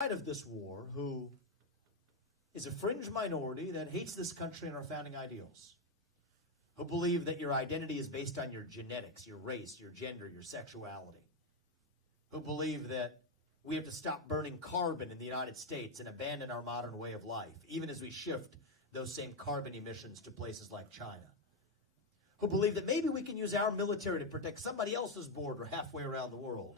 Side of this war who is a fringe minority that hates this country and our founding ideals, who believe that your identity is based on your genetics, your race, your gender, your sexuality, who believe that we have to stop burning carbon in the United States and abandon our modern way of life, even as we shift those same carbon emissions to places like China, who believe that maybe we can use our military to protect somebody else's border halfway around the world,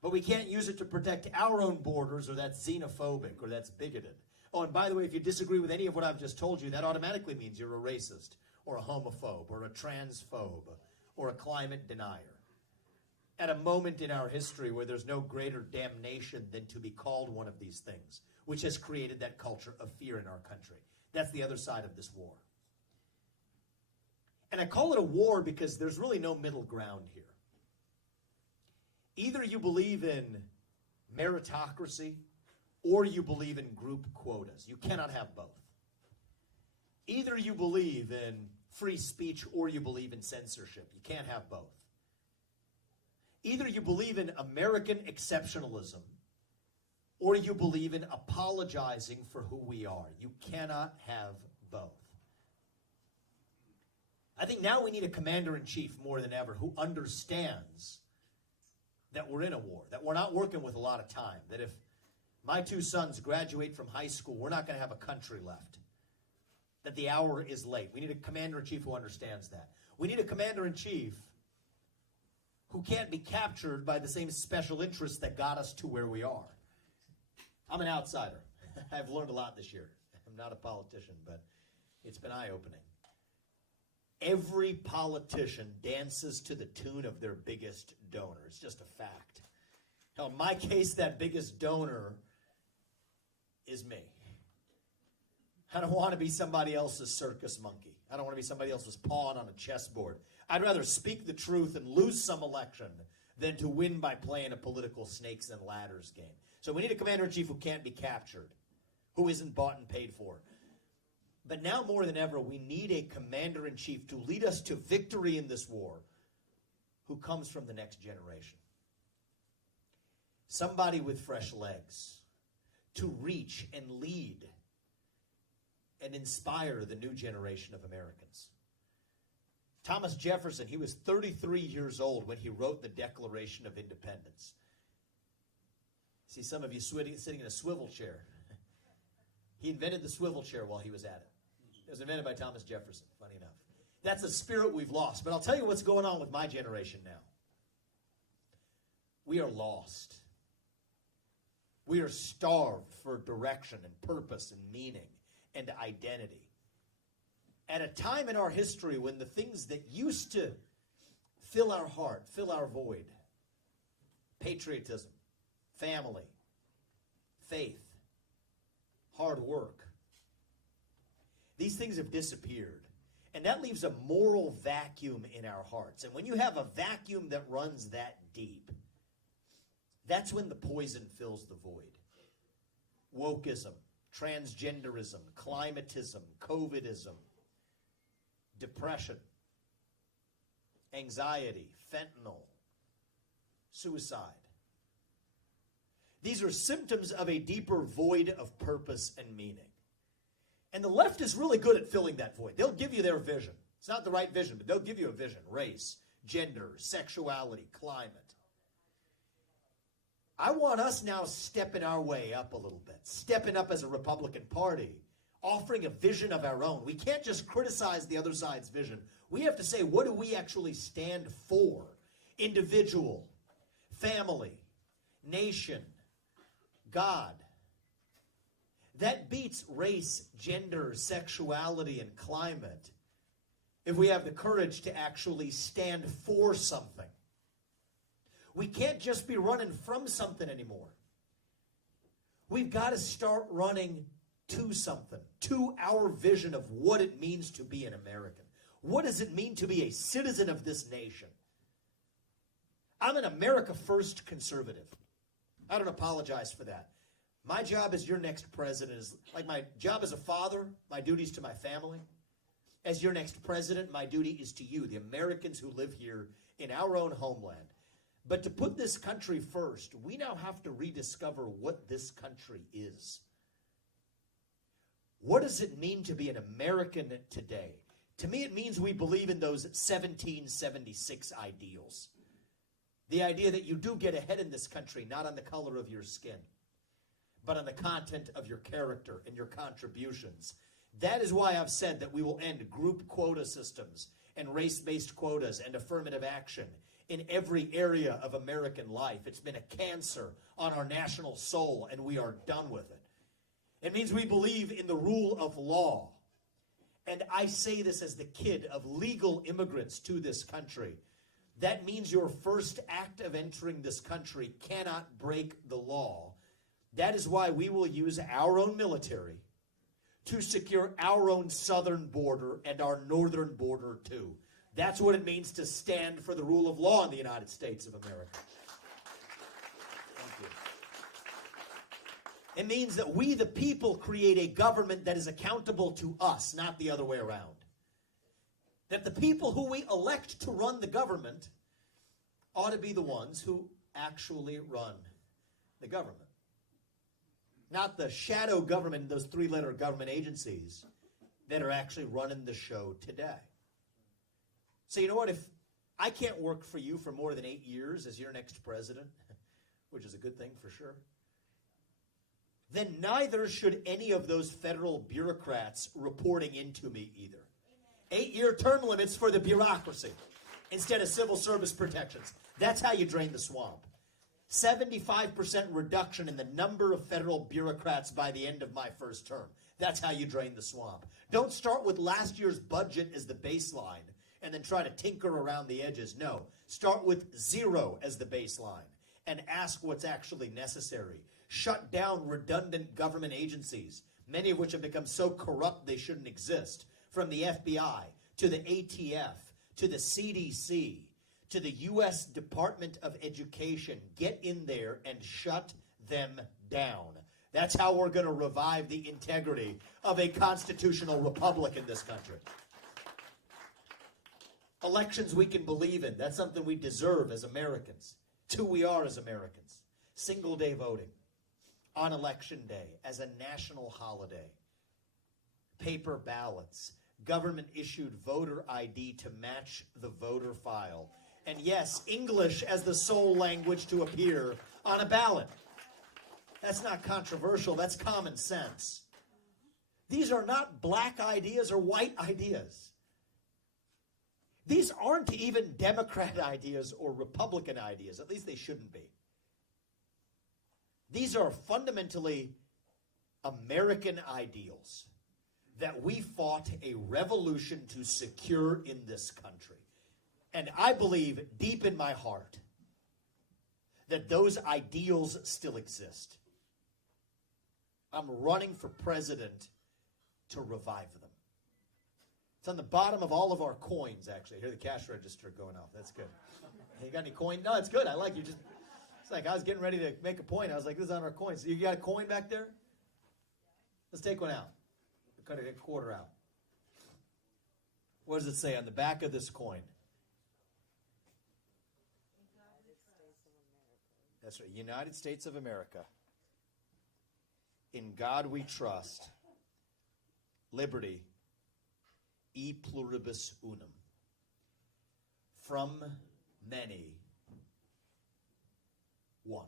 but we can't use it to protect our own borders, or that's xenophobic or that's bigoted. Oh, and by the way, if you disagree with any of what I've just told you, that automatically means you're a racist or a homophobe or a transphobe or a climate denier. At a moment in our history where there's no greater damnation than to be called one of these things, which has created that culture of fear in our country. That's the other side of this war. And I call it a war because there's really no middle ground here. Either you believe in meritocracy or you believe in group quotas. You cannot have both. Either you believe in free speech or you believe in censorship. You can't have both. Either you believe in American exceptionalism or you believe in apologizing for who we are. You cannot have both. I think now we need a commander-in-chief more than ever who understands that we're in a war, that we're not working with a lot of time, that if my two sons graduate from high school, we're not going to have a country left, that the hour is late. We need a commander-in-chief who understands that. We need a commander-in-chief who can't be captured by the same special interests that got us to where we are. I'm an outsider. I've learned a lot this year. I'm not a politician, but it's been eye-opening. Every politician dances to the tune of their biggest donor. It's just a fact. Now, in my case, that biggest donor is me. I don't want to be somebody else's circus monkey. I don't want to be somebody else's pawn on a chessboard. I'd rather speak the truth and lose some election than to win by playing a political snakes and ladders game. So we need a commander-in-chief who can't be captured, who isn't bought and paid for. But now more than ever, we need a commander-in-chief to lead us to victory in this war who comes from the next generation. Somebody with fresh legs to reach and lead and inspire the new generation of Americans. Thomas Jefferson, he was 33 years old when he wrote the Declaration of Independence. See some of you sitting in a swivel chair. He invented the swivel chair while he was at it. It was invented by Thomas Jefferson, funny enough. That's the spirit we've lost. But I'll tell you what's going on with my generation now. We are lost. We are starved for direction and purpose and meaning and identity. At a time in our history when the things that used to fill our heart, fill our void, patriotism, family, faith, hard work, these things have disappeared. And that leaves a moral vacuum in our hearts. And when you have a vacuum that runs that deep, that's when the poison fills the void. Wokeism, transgenderism, climatism, COVIDism, depression, anxiety, fentanyl, suicide. These are symptoms of a deeper void of purpose and meaning. And the left is really good at filling that void. They'll give you their vision. It's not the right vision, but they'll give you a vision. Race, gender, sexuality, climate. I want us now stepping our way up a little bit. Stepping up as a Republican Party. Offering a vision of our own. We can't just criticize the other side's vision. We have to say, what do we actually stand for? Individual, family, nation, God. That beats race, gender, sexuality, and climate if we have the courage to actually stand for something. We can't just be running from something anymore. We've got to start running to something, to our vision of what it means to be an American. What does it mean to be a citizen of this nation? I'm an America First conservative. I don't apologize for that. My job as your next president is like my job as a father, my duty is to my family. As your next president, my duty is to you, the Americans who live here in our own homeland. But to put this country first, we now have to rediscover what this country is. What does it mean to be an American today? To me, it means we believe in those 1776 ideals. The idea that you do get ahead in this country, not on the color of your skin, but on the content of your character and your contributions. That is why I've said that we will end group quota systems and race-based quotas and affirmative action in every area of American life. It's been a cancer on our national soul, and we are done with it. It means we believe in the rule of law. And I say this as the kid of legal immigrants to this country. That means your first act of entering this country cannot break the law. That is why we will use our own military to secure our own southern border and our northern border too. That's what it means to stand for the rule of law in the United States of America. Thank you. It means that we, the people, create a government that is accountable to us, not the other way around. That the people who we elect to run the government ought to be the ones who actually run the government. Not the shadow government, those three-letter government agencies that are actually running the show today. So you know what? If I can't work for you for more than 8 years as your next president, which is a good thing for sure, then neither should any of those federal bureaucrats reporting into me either. 8-year term limits for the bureaucracy instead of civil service protections. That's how you drain the swamp. 75% reduction in the number of federal bureaucrats by the end of my first term. That's how you drain the swamp. Don't start with last year's budget as the baseline and then try to tinker around the edges. No, start with 0 as the baseline and ask what's actually necessary. Shut down redundant government agencies, many of which have become so corrupt they shouldn't exist, from the FBI to the ATF to the CDC to the U.S. Department of Education. Get in there and shut them down. That's how we're going to revive the integrity of a constitutional republic in this country. Elections we can believe in. That's something we deserve as Americans. It's who we are as Americans. Single day voting on election day as a national holiday. Paper ballots. Government-issued voter ID to match the voter file. And yes, English as the sole language to appear on a ballot. That's not controversial. That's common sense. These are not black ideas or white ideas. These aren't even Democrat ideas or Republican ideas. At least they shouldn't be. These are fundamentally American ideals that we fought a revolution to secure in this country. And I believe deep in my heart that those ideals still exist. I'm running for president to revive them. It's on the bottom of all of our coins, actually. I hear the cash register going off. That's good. Hey, you got any coin? No, it's good. I like you. It's like I was getting ready to make a point. I was like, this is on our coins. You got a coin back there? Let's take one out. Cut a quarter out. What does it say on the back of this coin? That's right. United States of America. In God we trust. Liberty. E pluribus unum. From many, one.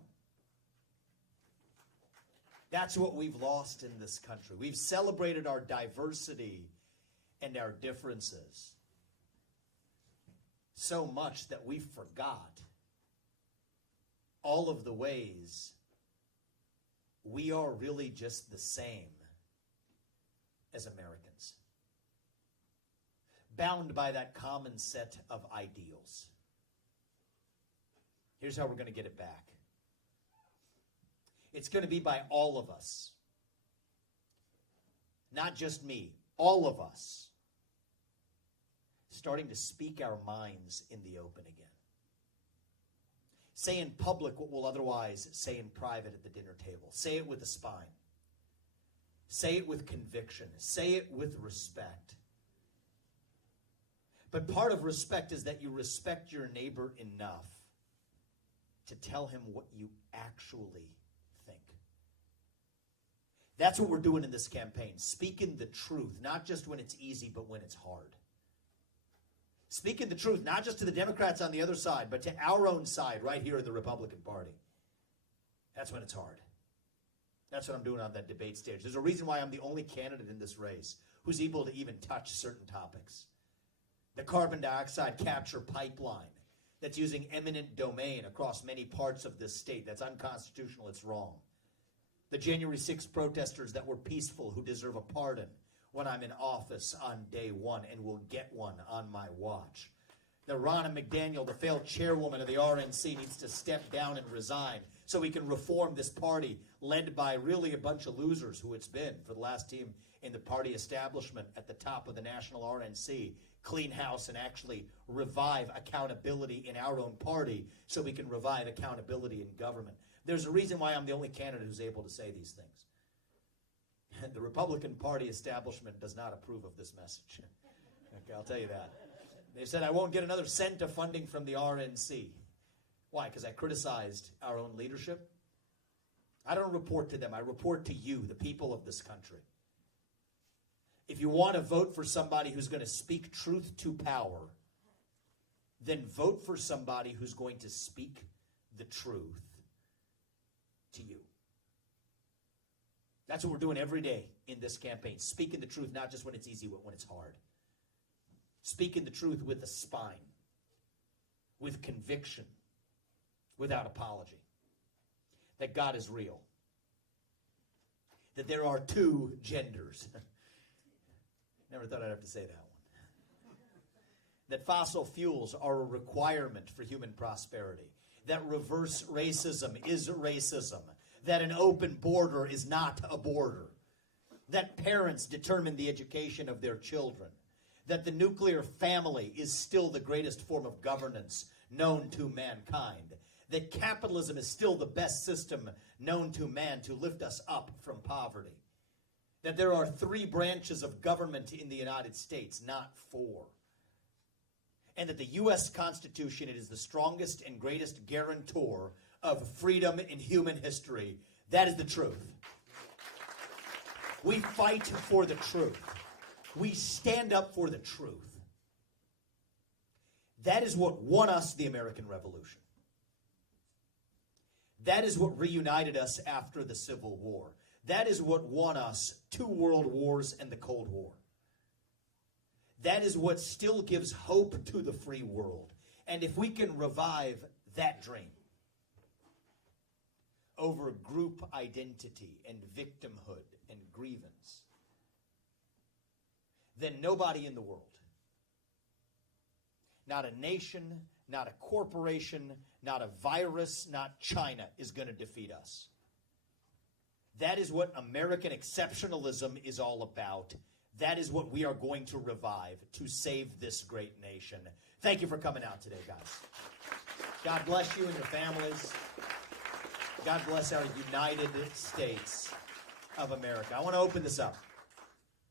That's what we've lost in this country. We've celebrated our diversity and our differences so much that we forgot all of the ways we are really just the same as Americans, bound by that common set of ideals. Here's how we're going to get it back. It's going to be by all of us. Not just me, all of us. Starting to speak our minds in the open again. Say in public what we'll otherwise say in private at the dinner table. Say it with a spine. Say it with conviction. Say it with respect. But part of respect is that you respect your neighbor enough to tell him what you actually think. That's what we're doing in this campaign. Speaking the truth, not just when it's easy, but when it's hard. Speaking the truth, not just to the Democrats on the other side, but to our own side right here in the Republican Party. That's when it's hard. That's what I'm doing on that debate stage. There's a reason why I'm the only candidate in this race who's able to even touch certain topics. The carbon dioxide capture pipeline that's using eminent domain across many parts of this state. That's unconstitutional. It's wrong. The January 6th protesters that were peaceful who deserve a pardon when I'm in office on day one and will get one on my watch. The Ronna McDaniel, the failed chairwoman of the RNC, needs to step down and resign so we can reform this party led by really a bunch of losers who it's been for the last team in the party establishment at the top of the national RNC. Clean house and actually revive accountability in our own party so we can revive accountability in government. There's a reason why I'm the only candidate who's able to say these things. The Republican Party establishment does not approve of this message. Okay, I'll tell you that. They said I won't get another cent of funding from the RNC. Why? Because I criticized our own leadership? I don't report to them. I report to you, the people of this country. If you want to vote for somebody who's going to speak truth to power, then vote for somebody who's going to speak the truth to you. That's what we're doing every day in this campaign. Speaking the truth, not just when it's easy, but when it's hard. Speaking the truth with a spine, with conviction, without apology. That God is real. That there are two genders. Never thought I'd have to say that one. That fossil fuels are a requirement for human prosperity. That reverse racism is racism. That an open border is not a border. That parents determine the education of their children. That the nuclear family is still the greatest form of governance known to mankind. That capitalism is still the best system known to man to lift us up from poverty. That there are 3 branches of government in the United States, not 4. And that the U.S. Constitution, it is the strongest and greatest guarantor of freedom in human history. That is the truth. We fight for the truth. We stand up for the truth. That is what won us the American Revolution. That is what reunited us after the Civil War. That is what won us 2 world wars and the Cold War. That is what still gives hope to the free world. And if we can revive that dream over group identity and victimhood and grievance, then nobody in the world, not a nation, not a corporation, not a virus, not China, is going to defeat us. That is what American exceptionalism is all about. That is what we are going to revive to save this great nation. Thank you for coming out today, guys. God bless you and your families. God bless our United States of America. I want to open this up.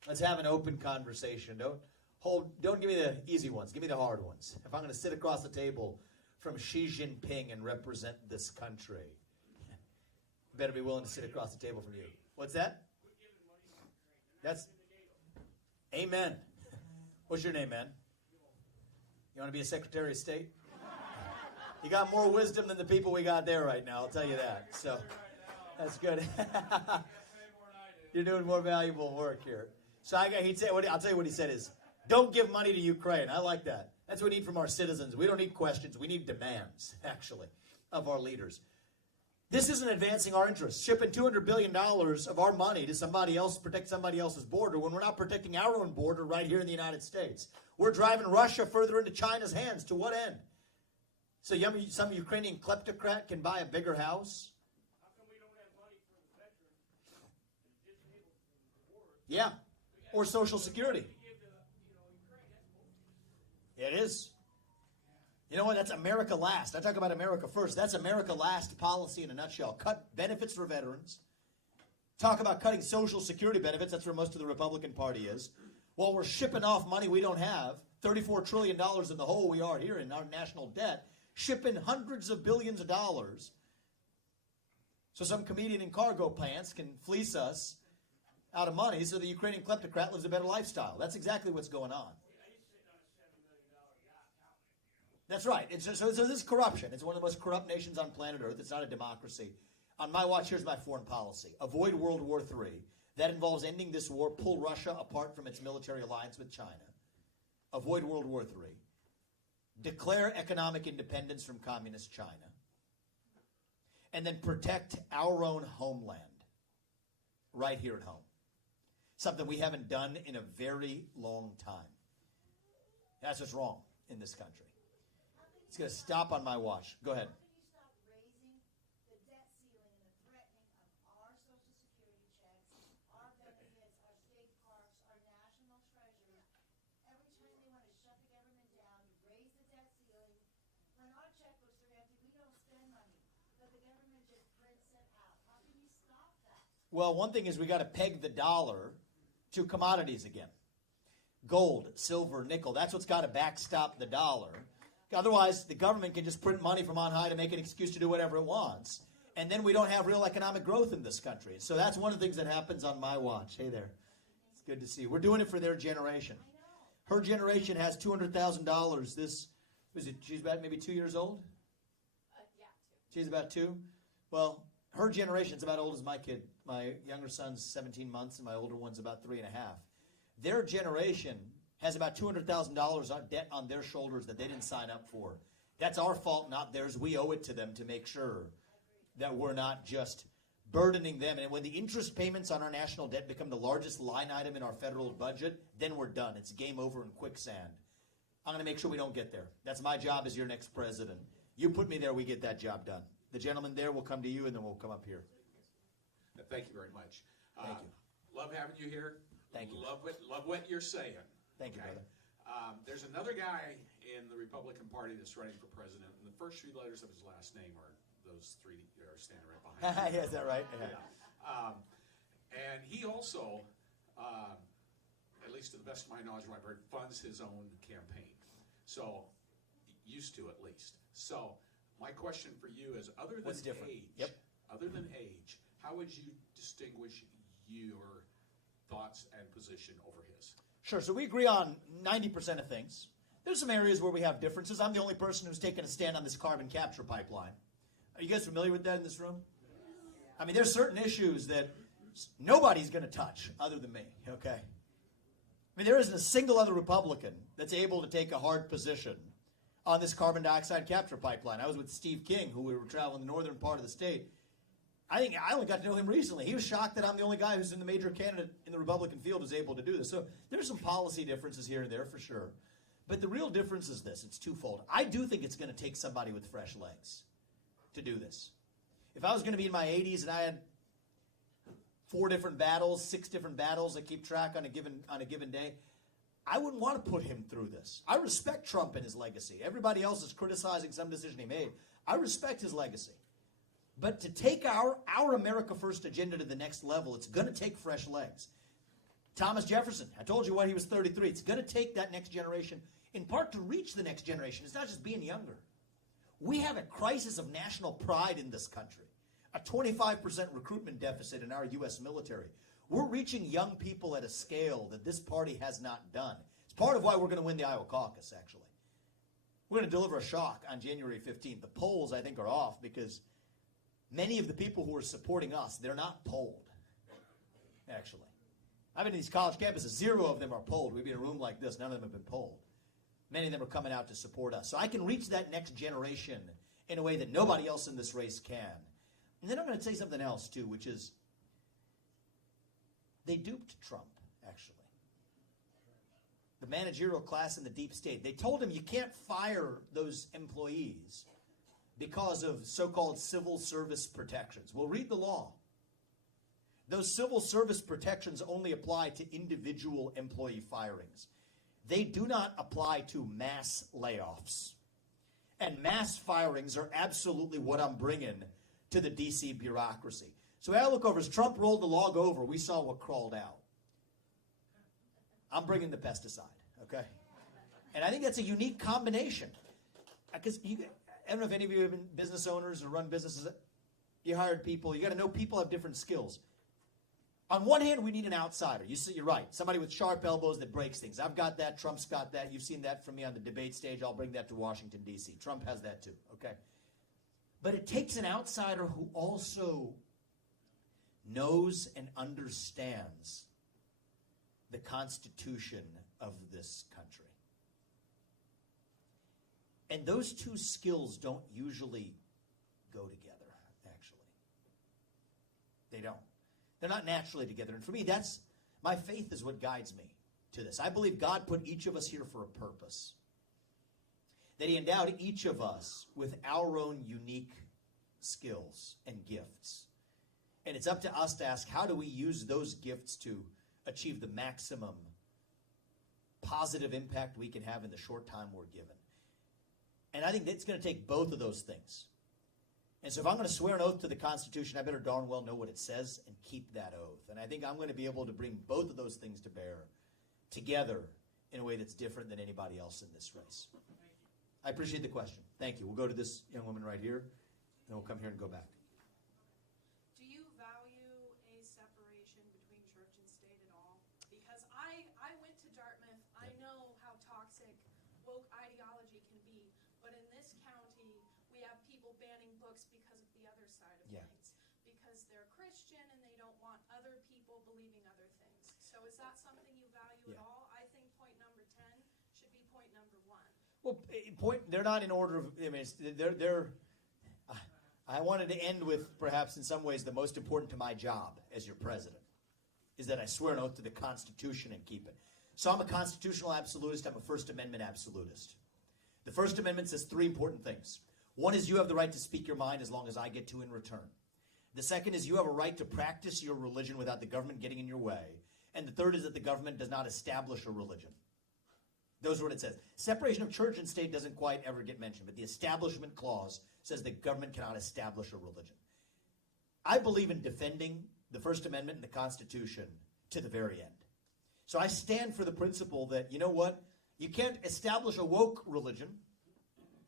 Let's have an open conversation. Don't give me the easy ones. Give me the hard ones. If I'm going to sit across the table from Xi Jinping and represent this country, you better be willing to sit across the table from you. What's that? That's amen. What's your name, man? You want to be a Secretary of State? You got more wisdom than the people we got there right now, I'll tell you that. So that's good. You're doing more valuable work here. So I'll tell you what he said is, don't give money to Ukraine. I like that. That's what we need from our citizens. We don't need questions. We need demands, actually, of our leaders. This isn't advancing our interests. Shipping $200 billion of our money to somebody else, protect somebody else's border, when we're not protecting our own border right here in the United States. We're driving Russia further into China's hands. To what end? So some Ukrainian kleptocrat can buy a bigger house? How come we don't have money for the veterans and disabled from the war? Yeah, or Social Security. Ukraine, It is. You know what? That's America last. I talk about America first. That's America last policy in a nutshell. Cut benefits for veterans. Talk about cutting Social Security benefits. That's where most of the Republican Party is. While we're shipping off money we don't have, $34 trillion in the hole we are here in our national debt, shipping hundreds of billions of dollars so some comedian in cargo pants can fleece us out of money so the Ukrainian kleptocrat lives a better lifestyle. That's exactly what's going on. That's right. So this is corruption. It's one of the most corrupt nations on planet Earth. It's not a democracy. On my watch, here's my foreign policy. Avoid World War III. That involves ending this war, pull Russia apart from its military alliance with China. Avoid World War III. Declare economic independence from communist China. And then protect our own homeland right here at home. Something we haven't done in a very long time. That's what's wrong in this country. It's going to stop on my watch. Go ahead. How can you stop raising the debt ceiling and the threatening of our Social Security checks, our benefits, our state parks, our national treasures? Every time they want to shut the government down, raise the debt ceiling. When our checkbooks are empty, we don't spend money, but the government just prints it out. How can you stop that? Well, one thing is we got to peg the dollar to commodities again. Gold, silver, nickel. That's what's got to backstop the dollar. Otherwise, the government can just print money from on high to make an excuse to do whatever it wants. And then we don't have real economic growth in this country. So that's one of the things that happens on my watch. Hey there. It's good to see you. We're doing it for their generation. Her generation has $200,000. She's about maybe 2 years old? Yeah, She's about 2? Well, her generation's about as old as my kid. My younger son's 17 months and my older one's about 3.5. Their generation has about $200,000 on debt on their shoulders that they didn't sign up for. That's our fault, not theirs. We owe it to them to make sure that we're not just burdening them. And when the interest payments on our national debt become the largest line item in our federal budget, then we're done. It's game over in quicksand. I'm going to make sure we don't get there. That's my job as your next president. You put me there, we get that job done. The gentleman there will come to you, and then we'll come up here. Thank you very much. Thank you. Love having you here. Thank you. Love what you're saying. Thank you, Okay. brother. There's another guy in the Republican Party that's running for president, and the first 3 letters of his last name are those 3 are standing right behind him. Yeah, is that right? And he also, at least to the best of my knowledge, when I've heard, funds his own campaign. So, used to at least. So, my question for you is, other than What's different? age, Yep. other than age, how would you distinguish your thoughts and position over his? Sure, so we agree on 90% of things. There's some areas where we have differences. I'm the only person who's taken a stand on this carbon capture pipeline. Are you guys familiar with that in this room? I mean, there's certain issues that nobody's going to touch other than me, okay? I mean, there isn't a single other Republican that's able to take a hard position on this carbon dioxide capture pipeline. I was with Steve King, who we were traveling the northern part of the state. I think I only got to know him recently. He was shocked that I'm the only guy who's in the major candidate in the Republican field who's able to do this. So there's some policy differences here and there for sure. But the real difference is this. It's twofold. I do think it's going to take somebody with fresh legs to do this. If I was going to be in my 80s and I had 4 different battles, 6 different battles I keep track on a given day, I wouldn't want to put him through this. I respect Trump and his legacy. Everybody else is criticizing some decision he made. I respect his legacy. But to take our America First agenda to the next level, it's going to take fresh legs. Thomas Jefferson, I told you when he was 33. It's going to take that next generation, in part to reach the next generation. It's not just being younger. We have a crisis of national pride in this country, a 25% recruitment deficit in our U.S. military. We're reaching young people at a scale that this party has not done. It's part of why we're going to win the Iowa caucus, actually. We're going to deliver a shock on January 15th. The polls, I think, are off because many of the people who are supporting us, they're not polled, actually. I've been to these college campuses. 0 of them are polled. We'd be in a room like this. None of them have been polled. Many of them are coming out to support us. So I can reach that next generation in a way that nobody else in this race can. And then I'm going to say something else, too, which is they duped Trump, actually. The managerial class in the deep state. They told him you can't fire those employees because of so-called civil service protections. Well, read the law. Those civil service protections only apply to individual employee firings. They do not apply to mass layoffs. And mass firings are absolutely what I'm bringing to the D.C. bureaucracy. So I look over, as Trump rolled the log over, we saw what crawled out. I'm bringing the pesticide, okay? And I think that's a unique combination. Because I don't know if any of you have been business owners or run businesses. You hired people. You got to know people have different skills. On one hand, we need an outsider. You're right. Somebody with sharp elbows that breaks things. I've got that. Trump's got that. You've seen that from me on the debate stage. I'll bring that to Washington, D.C. Trump has that too, okay? But it takes an outsider who also knows and understands the Constitution of this country. And those two skills don't usually go together, actually. They don't. They're not naturally together. And for me, my faith is what guides me to this. I believe God put each of us here for a purpose. That he endowed each of us with our own unique skills and gifts. And it's up to us to ask, how do we use those gifts to achieve the maximum positive impact we can have in the short time we're given? And I think it's going to take both of those things. And so if I'm going to swear an oath to the Constitution, I better darn well know what it says and keep that oath. And I think I'm going to be able to bring both of those things to bear together in a way that's different than anybody else in this race. I appreciate the question. Thank you. We'll go to this young woman right here, and we'll come here and go back. Do you value a separation between church and state at all? Because I went to Dartmouth. I know how toxic woke ideology can be. But in this county, we have people banning books because of the other side of things. Because they're Christian and they don't want other people believing other things. So is that something you value at all? I think point number 10 should be point number 1. Well, they're not in order of, I mean, I wanted to end with perhaps in some ways the most important to my job as your president, is that I swear an oath to the Constitution and keep it. So I'm a constitutional absolutist. I'm a First Amendment absolutist. The First Amendment says 3 important things. One is you have the right to speak your mind as long as I get to in return. The second is you have a right to practice your religion without the government getting in your way. And the third is that the government does not establish a religion. Those are what it says. Separation of church and state doesn't quite ever get mentioned, but the Establishment Clause says the government cannot establish a religion. I believe in defending the First Amendment and the Constitution to the very end. So I stand for the principle that, you know what, you can't establish a woke religion.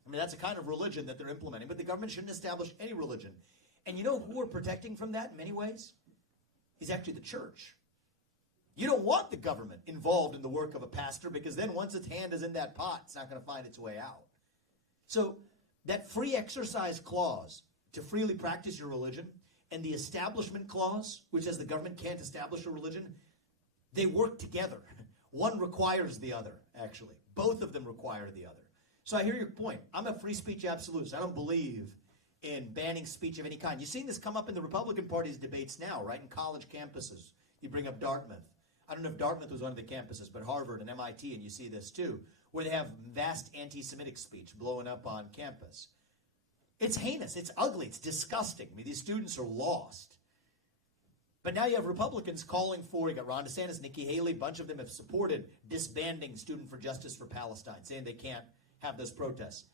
I mean, that's a kind of religion that they're implementing, but the government shouldn't establish any religion. And you know who we're protecting from that in many ways? Is actually the church. You don't want the government involved in the work of a pastor, because then once its hand is in that pot, it's not going to find its way out. So that free exercise clause to freely practice your religion and the Establishment Clause, which says the government can't establish a religion, they work together. One requires the other, actually. Both of them require the other. So I hear your point. I'm a free speech absolutist. I don't believe in banning speech of any kind. You've seen this come up in the Republican Party's debates now, right? In college campuses. You bring up Dartmouth. I don't know if Dartmouth was one of the campuses, but Harvard and MIT, and you see this too, where they have vast anti-Semitic speech blowing up on campus. It's heinous. It's ugly. It's disgusting. I mean, these students are lost. But now you have Republicans calling for, you got Ron DeSantis, Nikki Haley, a bunch of them have supported disbanding Student for Justice for Palestine, saying they can't have those protests.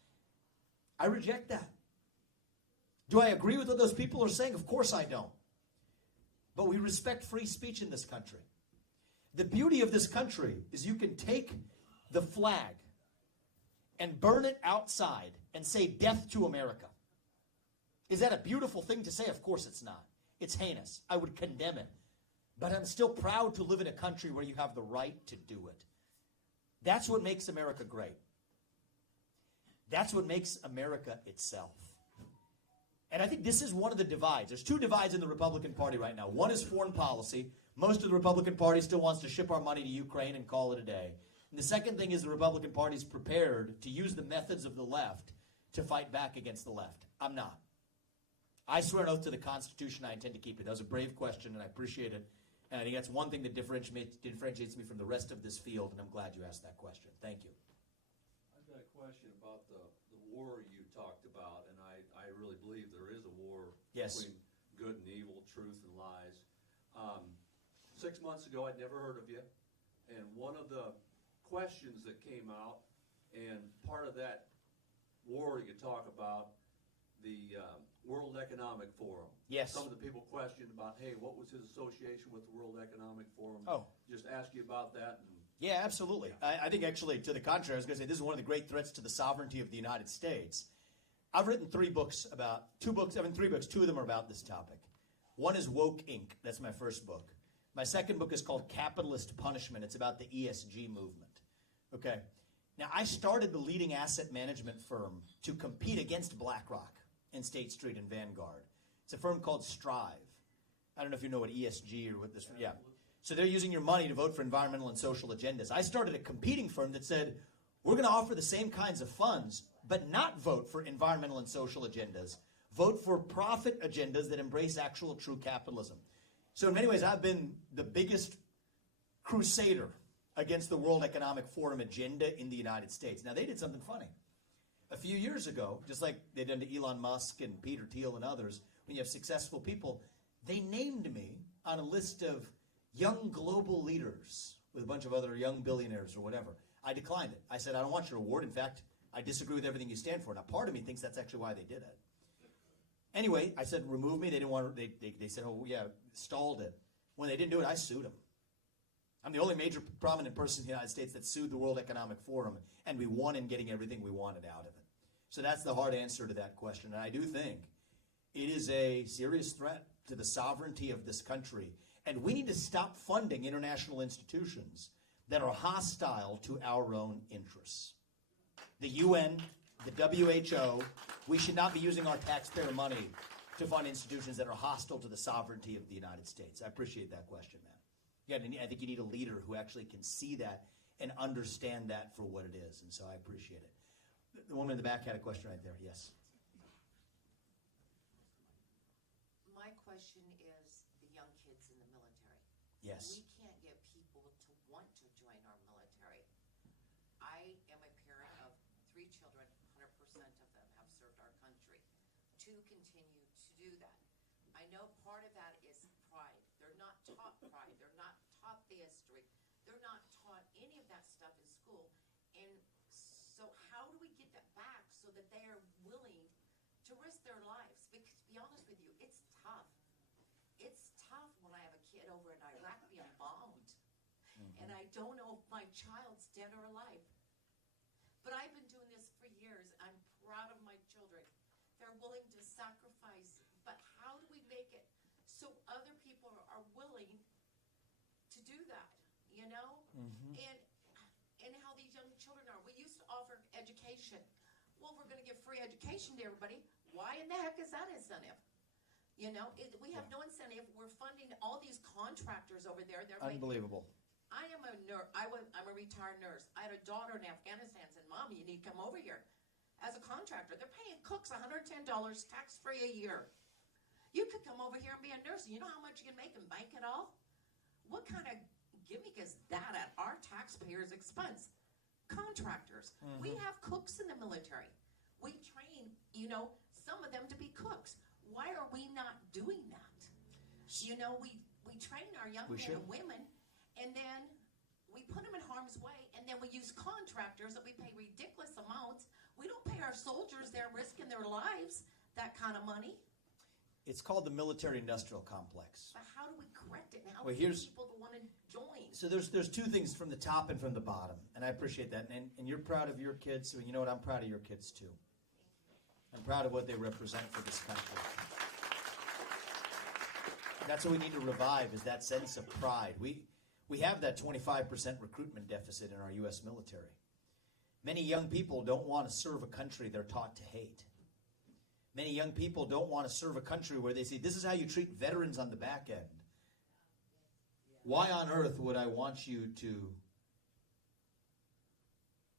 I reject that. Do I agree with what those people are saying? Of course I don't. But we respect free speech in this country. The beauty of this country is you can take the flag and burn it outside and say death to America. Is that a beautiful thing to say? Of course it's not. It's heinous. I would condemn it. But I'm still proud to live in a country where you have the right to do it. That's what makes America great. That's what makes America itself. And I think this is one of the divides. There's 2 divides in the Republican Party right now. One is foreign policy. Most of the Republican Party still wants to ship our money to Ukraine and call it a day. And the second thing is the Republican Party is prepared to use the methods of the left to fight back against the left. I'm not. I swear an oath to the Constitution. I intend to keep it. That was a brave question, and I appreciate it. And I think that's one thing that differentiates me from the rest of this field, and I'm glad you asked that question. Thank you. I've got a question about the war you talked about, and I really believe there is a war between good and evil, truth and lies. 6 months ago, I'd never heard of you, and one of the questions that came out, and part of that war you talk about, the World Economic Forum. Yes. Some of the people questioned about, hey, what was his association with the World Economic Forum? Oh. Just ask you about that. Yeah, absolutely. I think actually, to the contrary, I was going to say this is one of the great threats to the sovereignty of the United States. I've written three books. 2 of them are about this topic. One is Woke Inc. That's my first book. My second book is called Capitalist Punishment. It's about the ESG movement. Okay. Now, I started the leading asset management firm to compete against BlackRock and State Street and Vanguard. It's a firm called Strive. I don't know if you know what ESG or what this, yeah. So they're using your money to vote for environmental and social agendas. I started a competing firm that said, we're going to offer the same kinds of funds, but not vote for environmental and social agendas. Vote for profit agendas that embrace actual true capitalism. So in many ways, I've been the biggest crusader against the World Economic Forum agenda in the United States. Now, they did something funny. A few years ago, just like they've done to Elon Musk and Peter Thiel and others, when you have successful people, they named me on a list of young global leaders with a bunch of other young billionaires or whatever. I declined it. I said, I don't want your award. In fact, I disagree with everything you stand for. Now, part of me thinks that's actually why they did it. Anyway, I said, remove me. They didn't want to, they said, oh, yeah, stalled it. When they didn't do it, I sued them. I'm the only major prominent person in the United States that sued the World Economic Forum, and we won in getting everything we wanted out of it. So that's the hard answer to that question. And I do think it is a serious threat to the sovereignty of this country. And we need to stop funding international institutions that are hostile to our own interests. The UN, the WHO, we should not be using our taxpayer money to fund institutions that are hostile to the sovereignty of the United States. I appreciate that question, man. Yeah, and I think you need a leader who actually can see that and understand that for what it is. And so I appreciate it. The woman in the back had a question right there. Yes. My question is the young kids in the military. Yes. We can't get people to want to join our military. I am a parent of 3 children. 100% of them have served our country. To continue to do that. I know part of that is pride. They're not taught pride. They're not taught the history. They're not taught any of that stuff in school. And so how do we get that back so that they are willing to risk their lives? Because to be honest with you, it's tough. It's tough when I have a kid over in Iraq being bombed. And I don't know if my child's dead or alive. But I've been doing this for years. I'm proud of my children. They're willing to sacrifice. But how do we make it so other people are willing to do that, you know? And how these young children are. We used to offer education. Well, we're going to give free education to everybody. Why in the heck is that incentive? You know, we have no incentive. We're funding all these contractors over there. They're Unbelievable. I am a nurse. I'm a retired nurse. I had a daughter in Afghanistan said, Mom, you need to come over here. As a contractor, they're paying cooks $110 tax-free a year. You could come over here and be a nurse. You know how much you can make and bank it all? What kind of gimmick is that at our taxpayers' expense? Contractors. We have cooks in the military. We train, you know, some of them to be cooks. Why are we not doing that? You know, we train our young men and women, and then we put them in harm's way, and then we use contractors that we pay ridiculous amounts. We don't pay our soldiers. They're risking their lives, that kind of money. It's called the military-industrial complex. But how do we correct it now? Well, We get people to want to join. So there's 2 things from the top and from the bottom, and I appreciate that. And you're proud of your kids, so you know what? I'm proud of your kids too. I'm proud of what they represent for this country. That's what we need to revive, is that sense of pride. We have that 25% recruitment deficit in our U.S. military. Many young people don't want to serve a country they're taught to hate. Many young people don't want to serve a country where they say, this is how you treat veterans on the back end. Why on earth would I want you to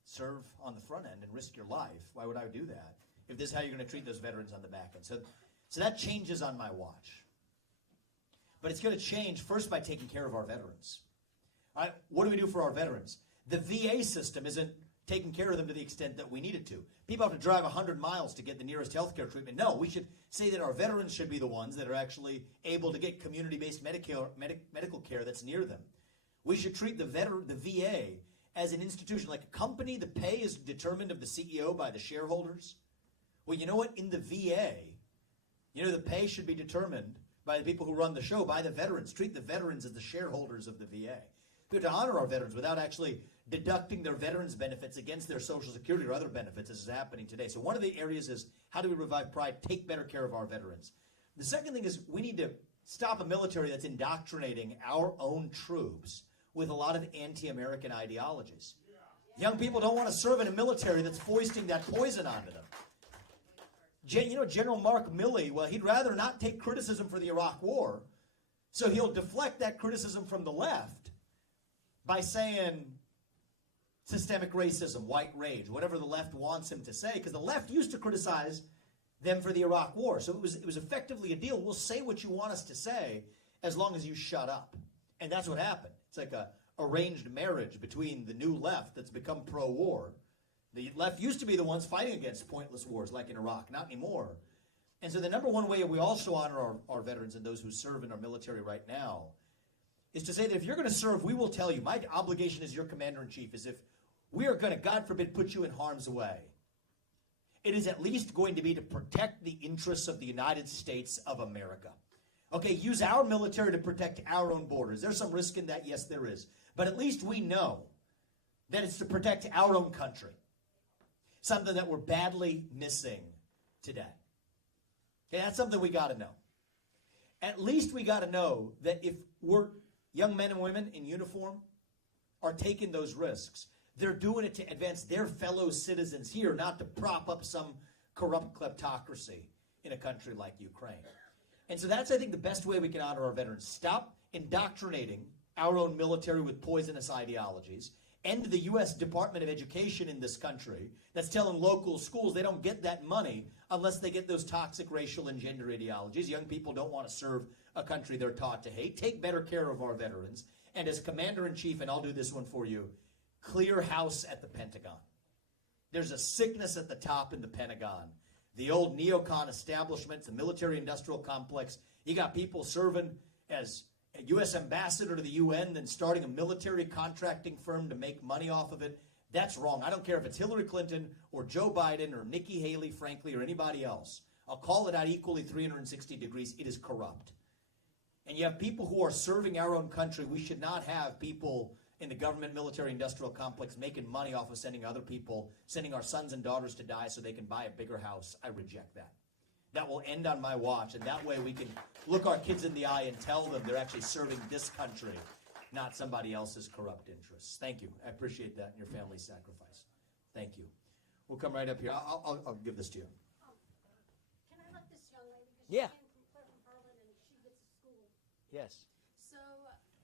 serve on the front end and risk your life? Why would I do that if this is how you're going to treat those veterans on the back end? So that changes on my watch. But it's going to change first by taking care of our veterans. All right, what do we do for our veterans? The VA system isn't taking care of them to the extent that we need it to. People have to drive 100 miles to get the nearest healthcare treatment. No, we should say that our veterans should be the ones that are actually able to get community-based medical care that's near them. We should treat the VA as an institution, like a company. The pay is determined of the CEO by the shareholders. Well, you know what? In the VA, you know, the pay should be determined by the people who run the show, by the veterans. Treat the veterans as the shareholders of the VA. We have to honor our veterans without actually deducting their veterans benefits against their Social Security or other benefits, as is happening today. So one of the areas is, how do we revive pride? Take better care of our veterans. The second thing is, we need to stop a military that's indoctrinating our own troops with a lot of anti-American ideologies. Young people don't want to serve in a military that's foisting that poison onto them. General Mark Milley, well, he'd rather not take criticism for the Iraq War, so he'll deflect that criticism from the left by saying systemic racism, white rage, whatever the left wants him to say, because the left used to criticize them for the Iraq War. So it was effectively a deal. We'll say what you want us to say as long as you shut up. And that's what happened. It's like a arranged marriage between the new left that's become pro-war. The left used to be the ones fighting against pointless wars like in Iraq, not anymore. And so the number one way we also honor our veterans and those who serve in our military right now is to say that if you're going to serve, we will tell you, my obligation as your commander-in-chief is, if we are going to, God forbid, put you in harm's way, it is at least going to be to protect the interests of the United States of America. Okay, use our military to protect our own borders. There's some risk in that, yes, there is. But at least we know that it's to protect our own country. Something that we're badly missing today. Okay, that's something we got to know. At least we got to know that if we're young men and women in uniform are taking those risks, they're doing it to advance their fellow citizens here, not to prop up some corrupt kleptocracy in a country like Ukraine. And so that's, I think, the best way we can honor our veterans. Stop indoctrinating our own military with poisonous ideologies. End the U.S. Department of Education in this country that's telling local schools they don't get that money unless they get those toxic racial and gender ideologies. Young people don't want to serve a country they're taught to hate. Take better care of our veterans. And as Commander-in-Chief, and I'll do this one for you, clear house at the Pentagon. There's a sickness at the top in the Pentagon. The old neocon establishment, the military-industrial complex. You got people serving as a U.S. ambassador to the UN, then starting a military contracting firm to make money off of it. That's wrong. I don't care if it's Hillary Clinton or Joe Biden or Nikki Haley, frankly, or anybody else. I'll call it out equally 360 degrees. It is corrupt. And you have people who are serving our own country. We should not have people in the government military-industrial complex making money off of sending other people, sending our sons and daughters to die so they can buy a bigger house. I reject that. That will end on my watch, and that way we can look our kids in the eye and tell them they're actually serving this country, not somebody else's corrupt interests. Thank you. I appreciate that and your family's sacrifice. Thank you. We'll come right up here. I'll give this to you. Can I let this young lady, because Yeah. she came from Berlin and she gets to school. Yes. So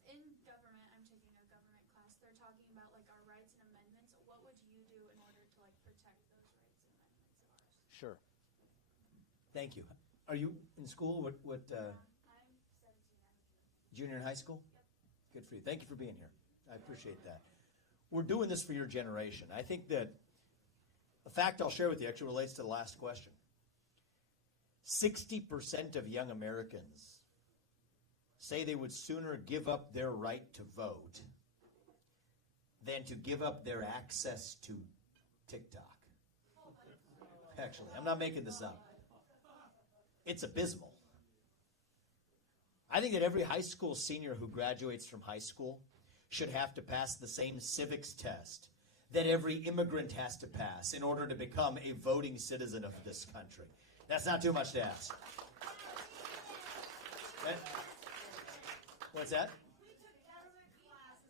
in government, I'm taking a government class. They're talking about like our rights and amendments. What would you do in order to like protect those rights and amendments of ours? Sure. Thank you. Are you in school? What I'm 17. I'm junior in high school? Good for you. Thank you for being here. I appreciate that. We're doing this for your generation. I think that a fact I'll share with you actually relates to the last question. 60% of young Americans say they would sooner give up their right to vote than to give up their access to TikTok. Actually, I'm not making this up. It's abysmal. I think that every high school senior who graduates from high school should have to pass the same civics test that every immigrant has to pass in order to become a voting citizen of this country. That's not too much to ask. What's that?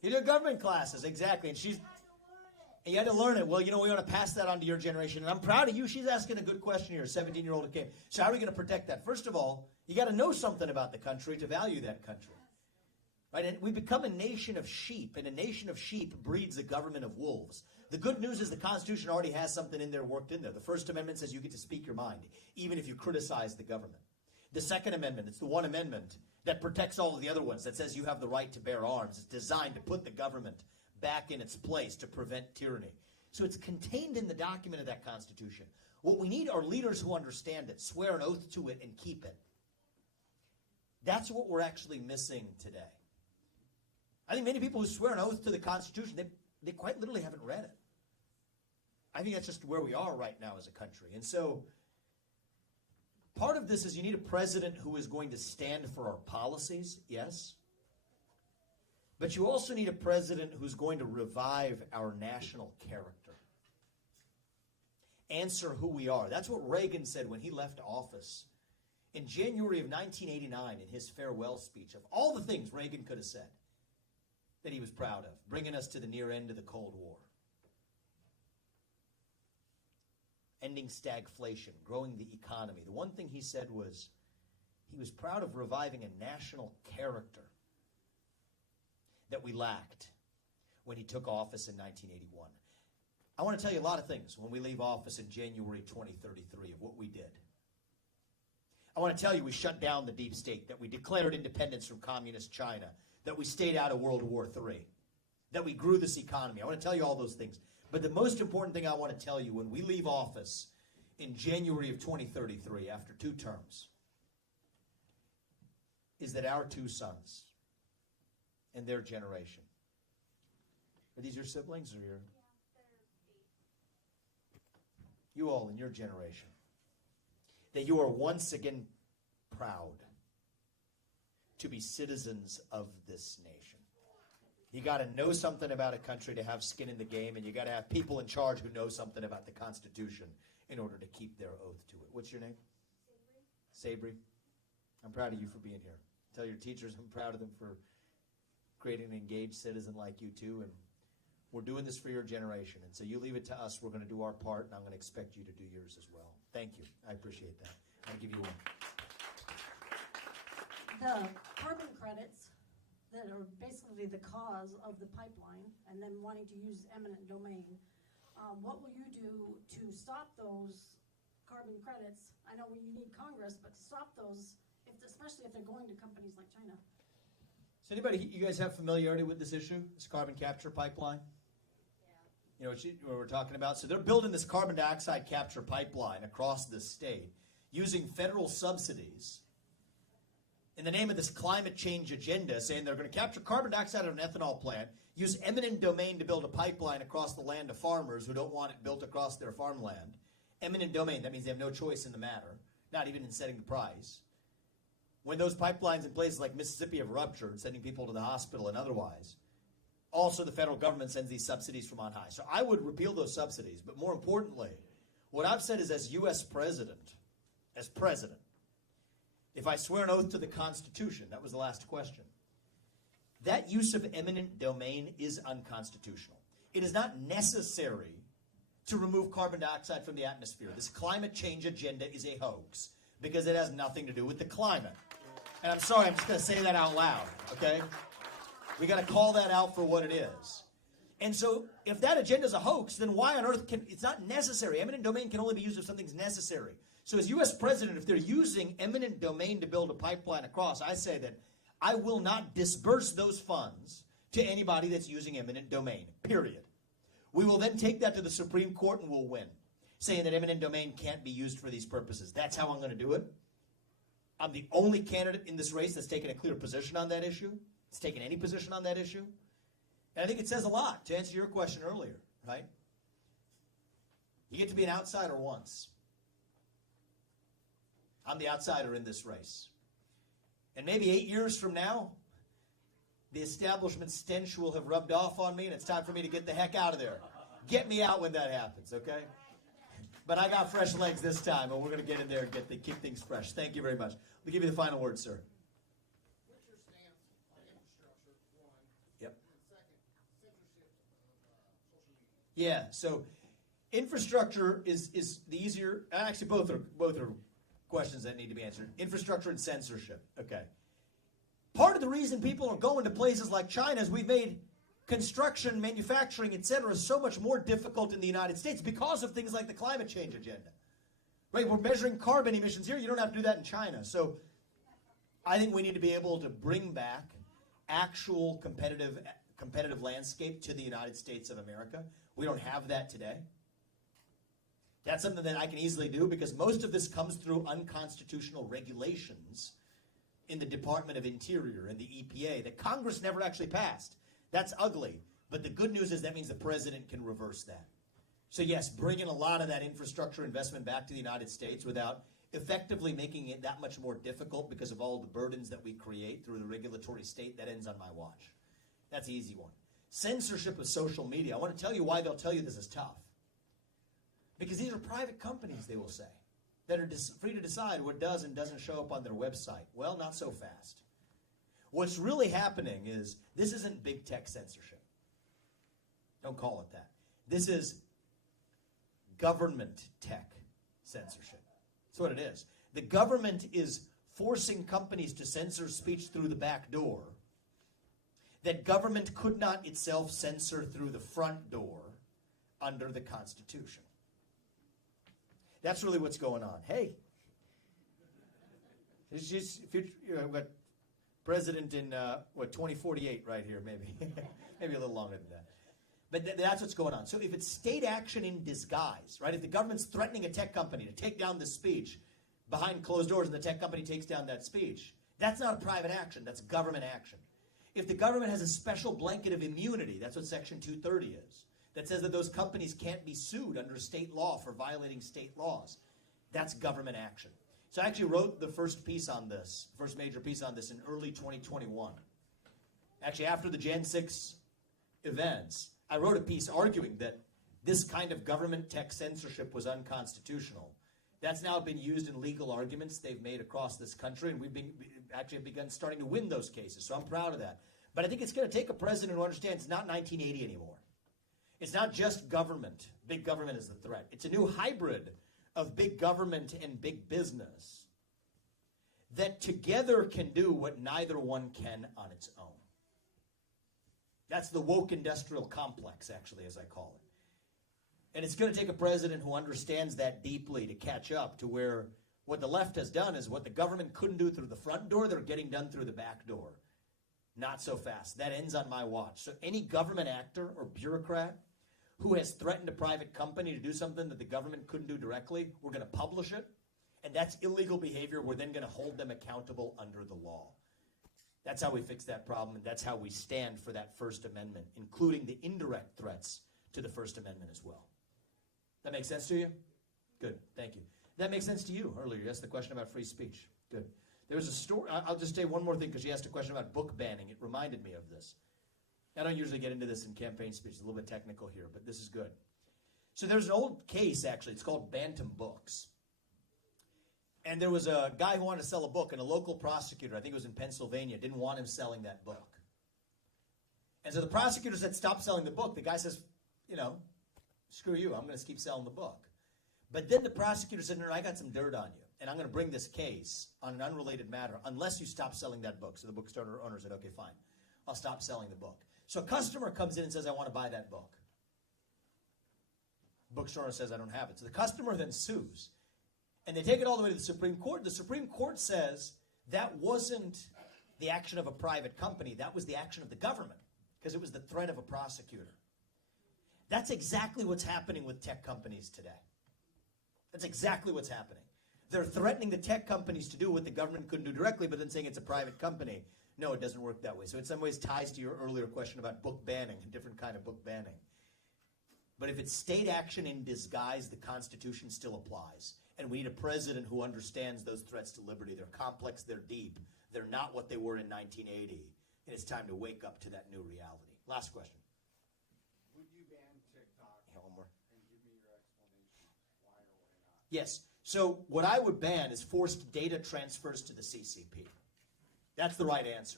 You took government classes, exactly. And you had to learn it. Well, we want to pass that on to your generation. And I'm proud of you. She's asking a good question here, a 17-year-old who came. So how are we going to protect that? First of all, you got to know something about the country to value that country. Right? And we become a nation of sheep, and a nation of sheep breeds a government of wolves. The good news is the Constitution already has something in there worked in there. The First Amendment says you get to speak your mind, even if you criticize the government. The Second Amendment, it's the one amendment that protects all of the other ones, that says you have the right to bear arms. It's designed to put the government back in its place to prevent tyranny. So it's contained in the document of that Constitution. What we need are leaders who understand it, swear an oath to it, and keep it. That's what we're actually missing today. I think many people who swear an oath to the Constitution, they quite literally haven't read it. I think that's just where we are right now as a country. And so part of this is you need a president who is going to stand for our policies, yes. But you also need a president who's going to revive our national character. Answer who we are. That's what Reagan said when he left office in January of 1989 in his farewell speech. Of all the things Reagan could have said that he was proud of, bringing us to the near end of the Cold War. Ending stagflation, growing the economy. The one thing he said was he was proud of reviving a national character that we lacked when he took office in 1981. I want to tell you a lot of things when we leave office in January 2033 of what we did. I want to tell you we shut down the deep state, that we declared independence from communist China, that we stayed out of World War III, that we grew this economy. I want to tell you all those things. But the most important thing I want to tell you when we leave office in January of 2033, after 2 terms, is that our 2 sons and their generation. Are these your siblings or your? You all in your generation. That you are once again proud to be citizens of this nation. You got to know something about a country to have skin in the game, and you got to have people in charge who know something about the Constitution in order to keep their oath to it. What's your name? Sabri. I'm proud of you for being here. Tell your teachers I'm proud of them for creating an engaged citizen like you too, and we're doing this for your generation. And so you leave it to us. We're going to do our part, and I'm going to expect you to do yours as well. Thank you. I appreciate that. I'll give you one. The carbon credits that are basically the cause of the pipeline and then wanting to use eminent domain, what will you do to stop those carbon credits? I know you need Congress, but to stop those, especially if they're going to companies like China. So anybody, you guys have familiarity with this issue, this carbon capture pipeline? You know what we're talking about? So they're building this carbon dioxide capture pipeline across the state using federal subsidies in the name of this climate change agenda, saying they're going to capture carbon dioxide out of an ethanol plant, use eminent domain to build a pipeline across the land of farmers who don't want it built across their farmland. Eminent domain, that means they have no choice in the matter, not even in setting the price. When those pipelines in places like Mississippi have ruptured, sending people to the hospital and otherwise, also the federal government sends these subsidies from on high. So I would repeal those subsidies, but more importantly, what I've said is as U.S. president, if I swear an oath to the Constitution, that was the last question, that use of eminent domain is unconstitutional. It is not necessary to remove carbon dioxide from the atmosphere. This climate change agenda is a hoax because it has nothing to do with the climate. And I'm sorry, I'm just going to say that out loud, okay? We got to call that out for what it is. And so if that agenda is a hoax, then why on earth it's not necessary. Eminent domain can only be used if something's necessary. So as U.S. president, if they're using eminent domain to build a pipeline across, I say that I will not disburse those funds to anybody that's using eminent domain, period. We will then take that to the Supreme Court and we'll win, saying that eminent domain can't be used for these purposes. That's how I'm going to do it. I'm the only candidate in this race that's taken a clear position on that issue. It's taken any position on that issue. And I think it says a lot, to answer your question earlier, right? You get to be an outsider once. I'm the outsider in this race. And maybe 8 years from now, the establishment stench will have rubbed off on me, and it's time for me to get the heck out of there. Get me out when that happens, okay? But I got fresh legs this time, and we're going to get in there and keep things fresh. Thank you very much. We'll give you the final word, sir. What's your stance on infrastructure, one? Yep. And second, censorship of social media? Yeah, so infrastructure is the easier, actually both are questions that need to be answered. Infrastructure and censorship, okay. Part of the reason people are going to places like China is we've made construction, manufacturing, etc. so much more difficult in the United States because of things like the climate change agenda. Right, we're measuring carbon emissions here. You don't have to do that in China. So I think we need to be able to bring back actual competitive landscape to the United States of America. We don't have that today. That's something that I can easily do because most of this comes through unconstitutional regulations in the Department of Interior and the EPA that Congress never actually passed. That's ugly. But the good news is that means the president can reverse that. So yes, bringing a lot of that infrastructure investment back to the United States without effectively making it that much more difficult because of all the burdens that we create through the regulatory state, that ends on my watch. That's the easy one. Censorship of social media. I want to tell you why they'll tell you this is tough. Because these are private companies, they will say, that are free to decide what does and doesn't show up on their website. Well, not so fast. What's really happening is this isn't big tech censorship. Don't call it that. This is government tech censorship. That's what it is. The government is forcing companies to censor speech through the back door that government could not itself censor through the front door under the Constitution. That's really what's going on. Hey, it's just, we've got president in, 2048 right here, maybe. Maybe a little longer than that. But that's what's going on. So if it's state action in disguise, right? If the government's threatening a tech company to take down the speech behind closed doors and the tech company takes down that speech, that's not a private action, that's government action. If the government has a special blanket of immunity, that's what Section 230 is, that says that those companies can't be sued under state law for violating state laws, that's government action. So I actually wrote the first piece on this, first major piece on this in early 2021. Actually, after the Jan 6 events, I wrote a piece arguing that this kind of government tech censorship was unconstitutional. That's now been used in legal arguments they've made across this country, and we've actually begun starting to win those cases, so I'm proud of that. But I think it's going to take a president who understands it's not 1980 anymore. It's not just government. Big government is the threat. It's a new hybrid of big government and big business that together can do what neither one can on its own. That's the woke industrial complex, actually, as I call it. And it's going to take a president who understands that deeply to catch up to where what the left has done is what the government couldn't do through the front door, they're getting done through the back door. Not so fast. That ends on my watch. So any government actor or bureaucrat who has threatened a private company to do something that the government couldn't do directly, we're going to publish it. And that's illegal behavior. We're then going to hold them accountable under the law. That's how we fix that problem, and that's how we stand for that First Amendment, including the indirect threats to the First Amendment as well. That make sense to you? Good, thank you. That makes sense to you earlier. You asked the question about free speech. Good. There was a story, I'll just say one more thing because you asked a question about book banning. It reminded me of this. I don't usually get into this in campaign speech. It's a little bit technical here, but this is good. So there's an old case, actually. It's called Bantam Books. And there was a guy who wanted to sell a book, and a local prosecutor, I think it was in Pennsylvania, didn't want him selling that book. And so the prosecutor said, stop selling the book. The guy says, screw you, I'm going to keep selling the book. But then the prosecutor said, no, I got some dirt on you, and I'm going to bring this case on an unrelated matter unless you stop selling that book. So the bookstore owner said, okay, fine, I'll stop selling the book. So a customer comes in and says, I want to buy that book. Bookstore owner says, I don't have it. So the customer then sues. And they take it all the way to the Supreme Court. The Supreme Court says that wasn't the action of a private company. That was the action of the government because it was the threat of a prosecutor. That's exactly what's happening with tech companies today. That's exactly what's happening. They're threatening the tech companies to do what the government couldn't do directly, but then saying it's a private company. No, it doesn't work that way. So in some ways ties to your earlier question about book banning, a different kind of book banning. But if it's state action in disguise, the Constitution still applies. And we need a president who understands those threats to liberty. They're complex, they're deep. They're not what they were in 1980. And it's time to wake up to that new reality. Last question. Would you ban TikTok? One more. And give me your explanation why or why not. Yes. So what I would ban is forced data transfers to the CCP. That's the right answer.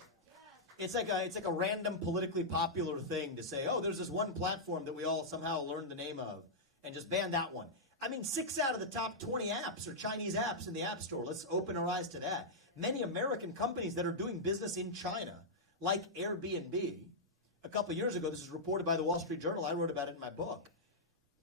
It's like a random politically popular thing to say, oh, there's this one platform that we all somehow learned the name of, and just ban that one. I mean, 6 out of the top 20 apps are Chinese apps in the App Store. Let's open our eyes to that. Many American companies that are doing business in China, like Airbnb, a couple of years ago, this was reported by the Wall Street Journal, I wrote about it in my book,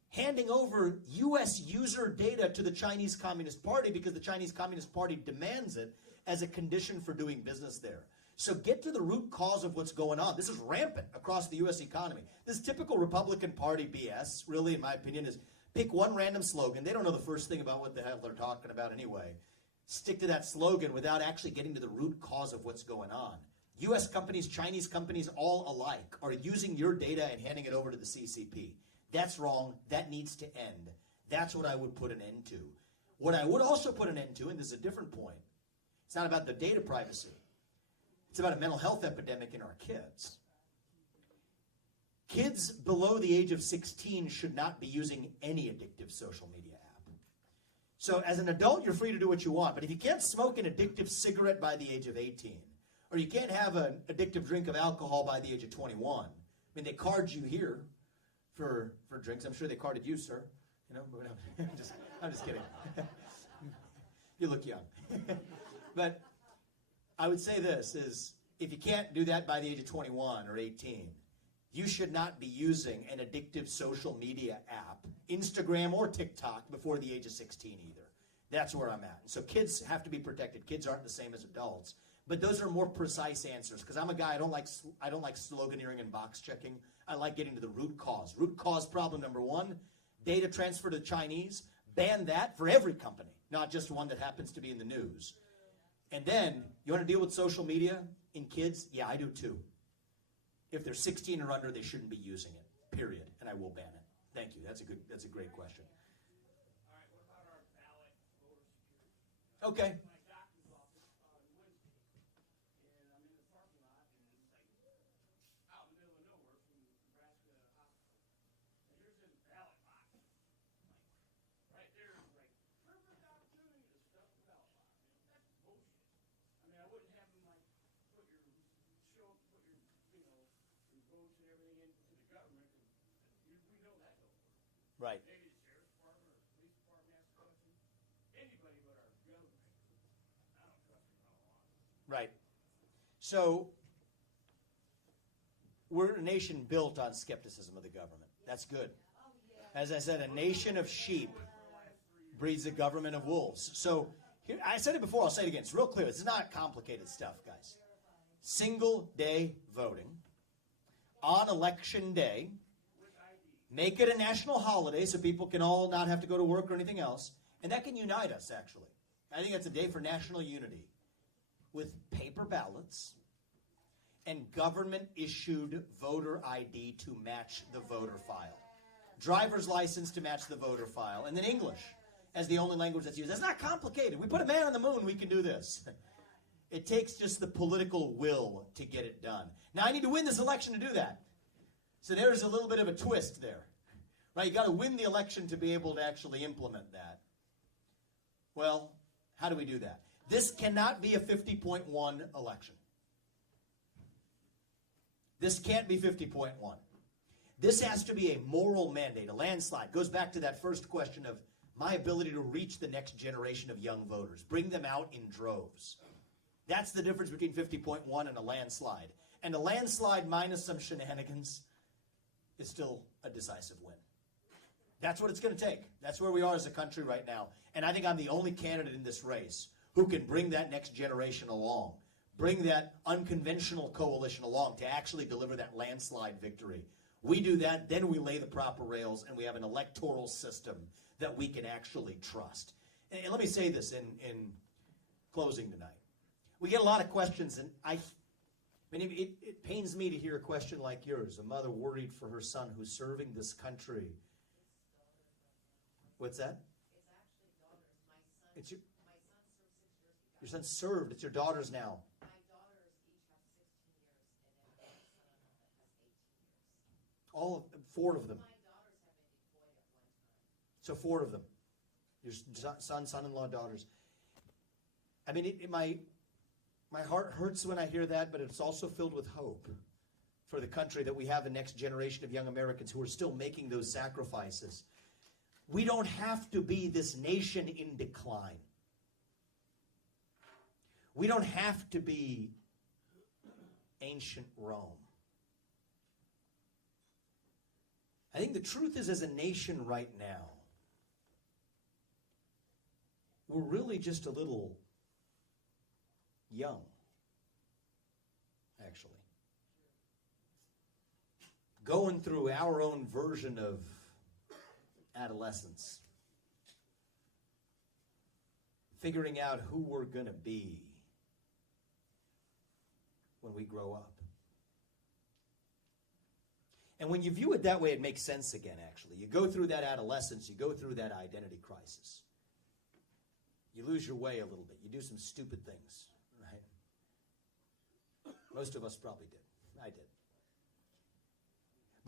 handing over U.S. user data to the Chinese Communist Party because the Chinese Communist Party demands it as a condition for doing business there. So get to the root cause of what's going on. This is rampant across the U.S. economy. This typical Republican Party BS, really, in my opinion, is pick one random slogan. They don't know the first thing about what the hell they're talking about anyway. Stick to that slogan without actually getting to the root cause of what's going on. U.S. companies, Chinese companies, all alike are using your data and handing it over to the CCP. That's wrong. That needs to end. That's what I would put an end to. What I would also put an end to, and this is a different point, it's not about the data privacy. It's about a mental health epidemic in our kids. Kids below the age of 16 should not be using any addictive social media app. So as an adult, you're free to do what you want. But if you can't smoke an addictive cigarette by the age of 18, or you can't have an addictive drink of alcohol by the age of 21, I mean, they card you here for drinks. I'm sure they carded you, sir. You know, I'm just kidding. You look young. But I would say this is, if you can't do that by the age of 21 or 18, you should not be using an addictive social media app, Instagram or TikTok, before the age of 16 either. That's where I'm at. So kids have to be protected. Kids aren't the same as adults. But those are more precise answers, because I'm a guy, I don't like sloganeering and box checking. I like getting to the root cause. Root cause problem number one, data transfer to the Chinese. Ban that for every company, not just one that happens to be in the news. And then, you want to deal with social media in kids? Yeah, I do too. If they're 16 or under, they shouldn't be using it, period. And I will ban it. Thank you. That's a great question. All right, what about our ballot voter security? Okay. My doctor's office on Wednesday, and I'm in the parking lot, and it's like out in the middle of nowhere from Nebraska Hospital. And here's this ballot box. Like, right there is like perfect opportunity to stuff the ballot box. That's bullshit. I mean, I wouldn't have them like put your votes and everything into the government. We know that don't work. Right. Maybe the sheriff's department or the police department has to trust them. Anybody but our government. I don't trust them at all. Right. So, we're a nation built on skepticism of the government. That's good. As I said, a nation of sheep breeds a government of wolves. So, here, I said it before, I'll say it again. It's real clear. This is not complicated stuff, guys. Single day voting on election day. Make it a national holiday so people can all not have to go to work or anything else. And that can unite us, actually. I think that's a day for national unity. With paper ballots and government-issued voter ID to match the voter file. Driver's license to match the voter file. And then English as the only language that's used. That's not complicated. We put a man on the moon, we can do this. It takes just the political will to get it done. Now, I need to win this election to do that. So there's a little bit of a twist there. Right? You got to win the election to be able to actually implement that. Well, how do we do that? This cannot be a 50.1 election. This can't be 50.1. This has to be a moral mandate, a landslide. Goes back to that first question of my ability to reach the next generation of young voters. Bring them out in droves. That's the difference between 50.1 and a landslide. And a landslide minus some shenanigans is still a decisive win. That's what it's going to take. That's where we are as a country right now. And I think I'm the only candidate in this race who can bring that next generation along, bring that unconventional coalition along to actually deliver that landslide victory. We do that, then we lay the proper rails, and we have an electoral system that we can actually trust. And let me say this in closing tonight. We get a lot of questions, and it pains me to hear a question like yours, a mother worried for her son who's serving this country. What's that? It's actually daughters. It's My son served 6 years. your son served. It's your daughters now. My daughters each have 16 years, and then I have a son-in-law that has 18 years. All of them, 4 of them. My daughters have been deployed at one time. So 4 of them. Your son, son-in-law, daughters. I mean, my heart hurts when I hear that, but it's also filled with hope for the country that we have the next generation of young Americans who are still making those sacrifices. We don't have to be this nation in decline. We don't have to be ancient Rome. I think the truth is, as a nation right now, we're really just a little young, actually. Going through our own version of adolescence. Figuring out who we're going to be when we grow up. And when you view it that way, it makes sense again, actually. You go through that adolescence, you go through that identity crisis. You lose your way a little bit. You do some stupid things, right? Most of us probably did. I did.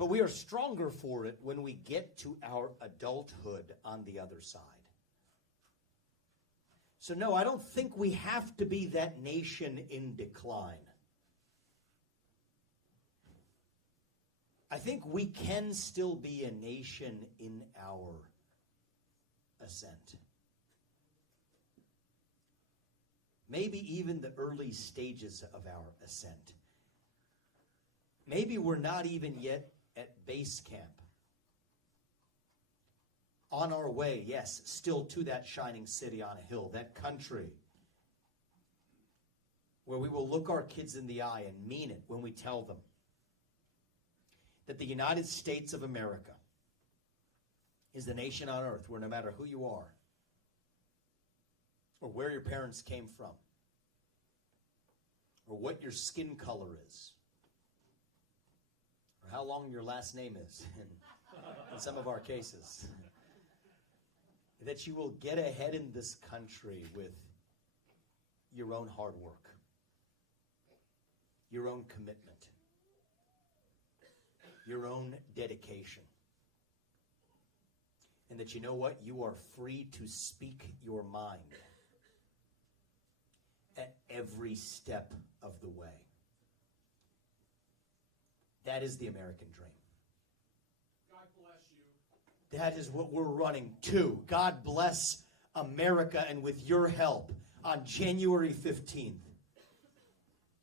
But we are stronger for it when we get to our adulthood on the other side. So no, I don't think we have to be that nation in decline. I think we can still be a nation in our ascent. Maybe even the early stages of our ascent. Maybe we're not even yet at base camp. On our way, yes, still to that shining city on a hill, that country where we will look our kids in the eye and mean it when we tell them that the United States of America is the nation on earth where no matter who you are or where your parents came from or what your skin color is or how long your last name is in some of our cases, that you will get ahead in this country with your own hard work, your own commitment, your own dedication. And that you know what? You are free to speak your mind at every step of the way. That is the American dream. God bless you. That is what we're running to. God bless America, and with your help, on January 15th,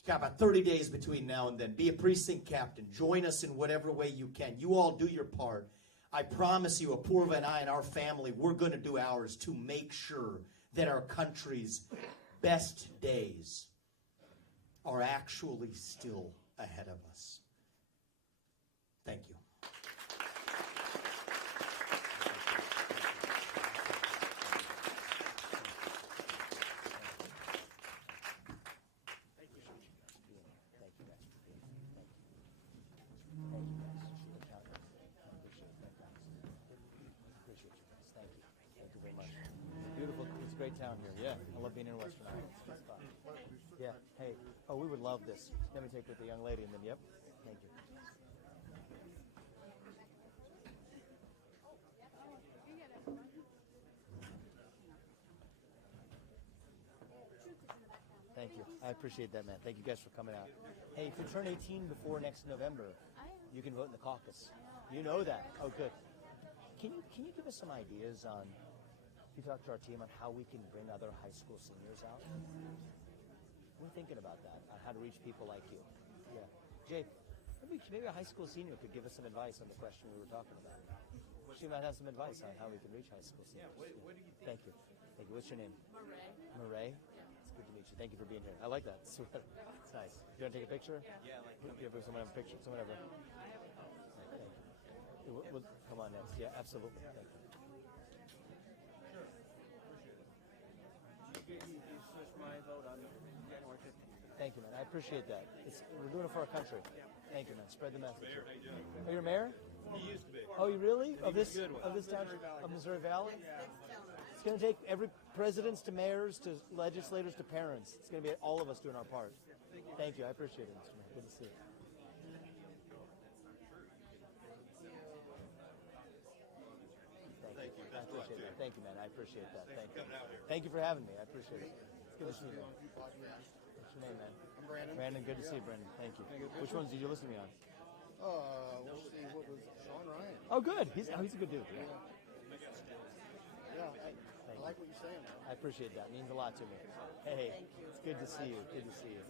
got about 30 days between now and then. Be a precinct captain. Join us in whatever way you can. You all do your part. I promise you, Apurva and I and our family, we're going to do ours to make sure that our country's best days are actually still ahead of us. Thank you. Great town here. Yeah, I love being in Western Iowa. Yeah. Hey. Oh, we would love this. Let me take with the young lady, and then yep. Thank you. Thank you. I appreciate that, man. Thank you guys for coming out. Hey, if you turn 18 before next November, you can vote in the caucus. You know that. Oh, good. Can you give us some ideas on? You talk to our team on how we can bring other high school seniors out. We're thinking about that, on how to reach people like you. Yeah. Jay, maybe a high school senior could give us some advice on the question we were talking about. She might have some advice on how we can reach high school seniors. Yeah, what do you think? Thank you. Thank you. What's your name? Murray. Murray? It's good to meet you. Thank you for being here. I like that. It's nice. You want to take a picture? Yeah, like You have someone have a picture? Someone have a... Thank you. Come on next. Yeah, absolutely. Thank you. Thank you, man. I appreciate that. We're doing it for our country. Thank you, man. Spread the message. Oh, you're mayor? He used to be. Oh, you really? Of this town of Missouri Valley? It's going to take every presidents to mayors to legislators to parents. It's going to be all of us doing our part. Thank you. I appreciate it, Mr. Mayor. Good to see you. Thank you. I appreciate that. Thank you, man. I appreciate that. Thank you. Thank you for having me. I appreciate it. It's good to see you, man. What's your name, man? I'm Brandon. Brandon, good to see you, Brandon. Thank you. Which ones did you listen to me on? Let's see, what was Sean Ryan? Oh, good. He's a good dude. Yeah. Yeah, I like what you're saying. I appreciate that. It means a lot to me. Hey, it's good to see you. Good to see you.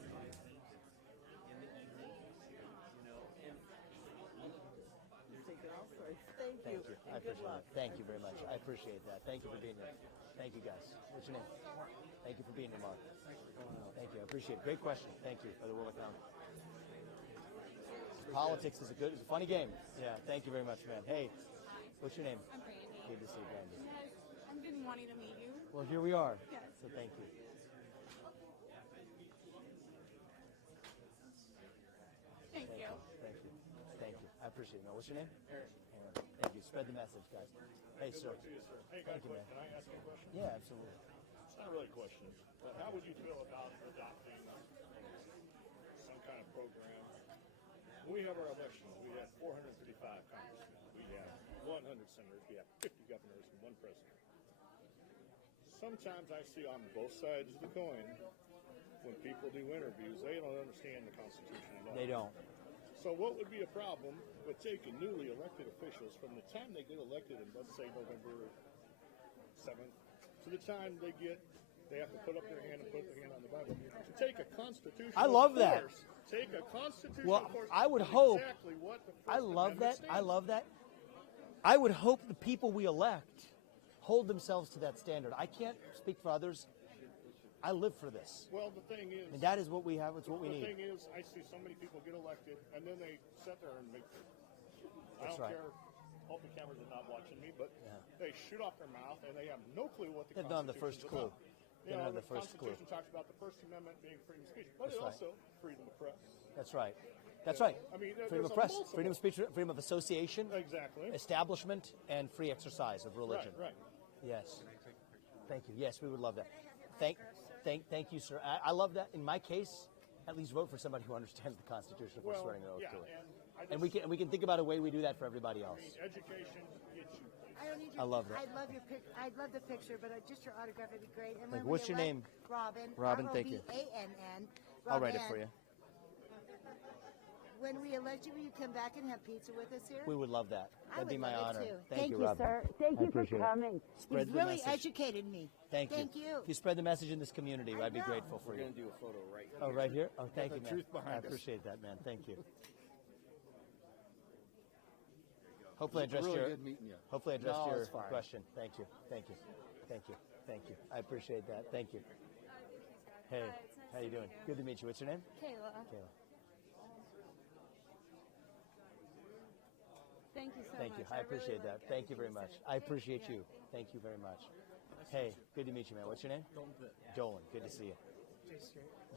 Thank you. I appreciate it. Thank you very much. I appreciate that. Thank you for being here. Thank you, guys. What's your name? Thank you for being here, Mark. Thank you. I appreciate it. Great question. Thank you for the World Economic. Politics is it's a funny game. Yeah. Thank you very much, man. Hey, what's your name? I'm Brandy. Good to see you, Brandy. Yes, I've been wanting to meet you. Well, here we are. Yes. So thank you. Thank you. Thank you. Thank you. I appreciate it. Now, what's your name? Aaron. Thank you. Spread the message, guys. Hey, sir. Hey, Thank you, man. can I ask you a question? Yeah, absolutely. It's not really a question, but how would you feel about adopting some kind of program we have our elections, we have 455 congressmen, we have 100 senators, we have 50 governors, and 1 president. Sometimes I see on both sides of the coin, when people do interviews, they don't understand the Constitution at all. They don't. So what would be a problem with taking newly elected officials from the time they get elected in, let's say, November 7th, to the time they have to put up their hand and put their hand on the Bible, to take a constitutional I love that. course, take a constitutional course. I would on hope. exactly what the First I love that. Amendment I stands. love that. I would hope the people we elect hold themselves to that standard. I can't speak for others. I live for this. Well, the thing is, And that is what we have. It's what we the need. thing is, I see so many people get elected, and then they sit there and make. I That's don't right. care. Hope the cameras are not watching me, but Yeah. they shoot off their mouth, and they have no clue what the They've done the first Constitution's clue. about. They don't have the first clue. Constitution talks about the First Amendment being freedom of speech, but That's it right. also freedom of press. That's right. That's right. I mean, Freedom of there's a press, multiple- freedom of speech, freedom of association, Exactly. establishment, and free exercise of religion. Right. Yes. Thank you. Yes, we would love that. Thank you, sir. I love that. In my case, at least vote for somebody who understands the Constitution before Well, swearing an oath yeah, to it. and And we can think about a way we do that for everybody else. education gets you. I don't need I love that. I love your I'd love the picture, but just your autograph would be great. And Thank when you. What's we your elect name? Robin. Robin, thank you. Robann. I'll write it for you. When we elect you, will you come back and have pizza with us here? We would love that. I That'd be would my love honor. it too. Thank you, Robin. sir. Thank I you for appreciate it. coming. Spread You've the really message. educated me. Thank you. Thank you. If you spread the message in this community, I I'd be will. grateful for We're you. going to do a photo right here. Oh, right here? Oh, thank you, the man. truth behind I us. appreciate that, man. Thank you. Hopefully I addressed Really your good meeting you. hopefully I addressed No, your it's fine. question. Thank you. Thank you. Thank you. Thank you. I appreciate that. Thank you. Hey, how you doing? Good to meet you. What's your name? Kayla. Kayla. Thank you so Thank you. I appreciate that. Thank you very much. I appreciate you. Thank you very much. Hey, good to meet you, man. What's your name? Dolan. Good to see you.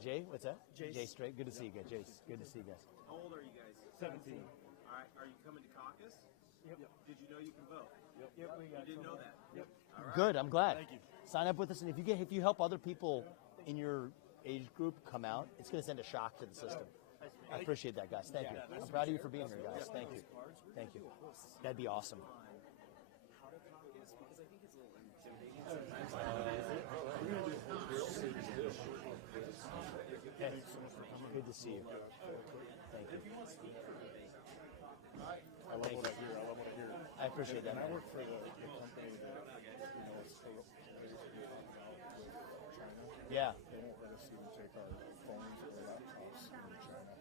Jay, what's that? Jay Straight. Good to see you guys. Jay, good to see you guys. How old are you guys? 17. All right. Are you coming to caucus? Yep. Did you know you can vote? Yep. You didn't know that? Yep. All right. Good. I'm glad. Thank you. Sign up with us, and if you help other people in your age group come out, it's going to send a shock to the system. I appreciate that, guys. Thank you. I'm proud of you for being here, guys. Thank you. Thank you. That'd be awesome. How to caucus? Because I think it's a little intimidating. Hey, good to see you. Thank you. I love what I hear. I love what I hear. I appreciate that. And I man. work for the company that, is China. Yeah. They won't let us even take our phones or laptops in China.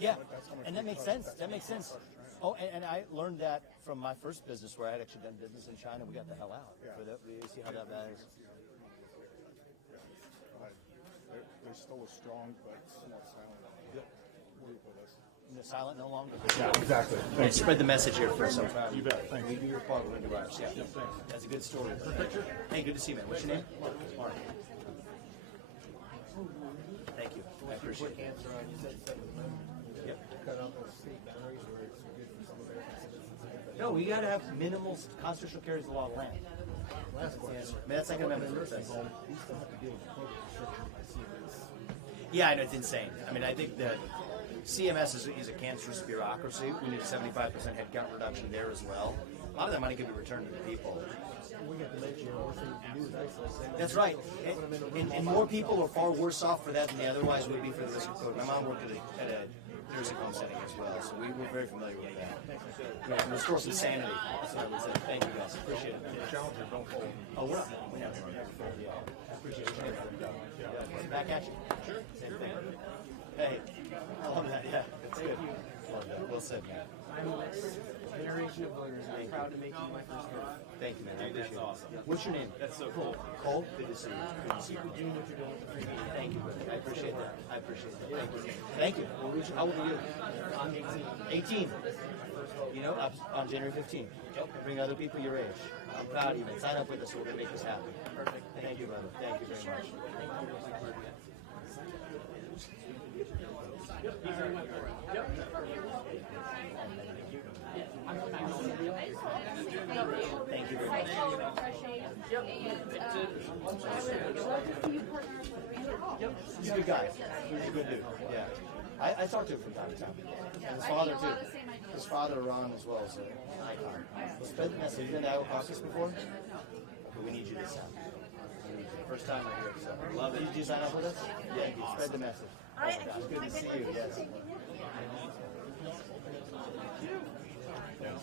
Yeah, That's how much and that they makes cost. sense. That makes sense. Oh, and I learned that from my first business where I had actually done business in China. We got the hell out. Yeah. For that, we see how that is. They're still a strong but somewhat silent group of us. Silent no longer. Yeah, exactly. And spread the message here for some. You bet. Thank We you. do your part. We're into ours. Yeah. That's a good story. Hey, good to see you, man. What's your name? Mark. Thank you. I appreciate it. Answer on, you said 7 Yep. cut off those state boundaries where it's good for some American citizens. No, we got to have minimal constitutional carries the law of land. Last That's the answer. question. I mean, that's like an amendment. We still have to deal with the restriction by CMS. Yeah, I know, it's insane. I mean, I think that CMS is a cancerous bureaucracy. We need a 75% headcount reduction there as well. A lot of that money could be returned to the people. We get to make more things we can do is isolate. That's right. And more people are far worse off for that than they otherwise would be for the risk of COVID. My mom worked at a nursing home setting as well, so we're very familiar with that. Yeah, restore some sanity. That's what I would say. Thank you, guys. Appreciate it. Challenger, don't fold. Oh, we're not. We never fold. Yeah. I appreciate it. Back at you. Sure. Same thing. Hey, I love that. Yeah, that's good. Love that. Well said, man. I'm the next generation of voters. I'm proud to make you my first vote. Thank you, man. I appreciate That's awesome. it. What's your name? That's so cool. Cole. Good to see you. Good to see you. Thank you, brother. I appreciate that. I appreciate that. Thank you. Thank you. How old are you? I'm 18. 18. You know, on January 15th. Bring other people your age. I'm proud of you, man. Sign up with us. We're going to make this happen. Perfect. Thank you, brother. Thank you very much. Thank you very much. He's a good guy. He's a good dude. Yeah. I talk to him from time to time. And his father too. His father, Ron, as well, is an icon. Spread the message. You've been to Iowa Caucus before? But we need you this time. First time we're here, so love it. Did you sign up with us? Yeah, you spread the message. Oh my gosh, good to see you. Yes.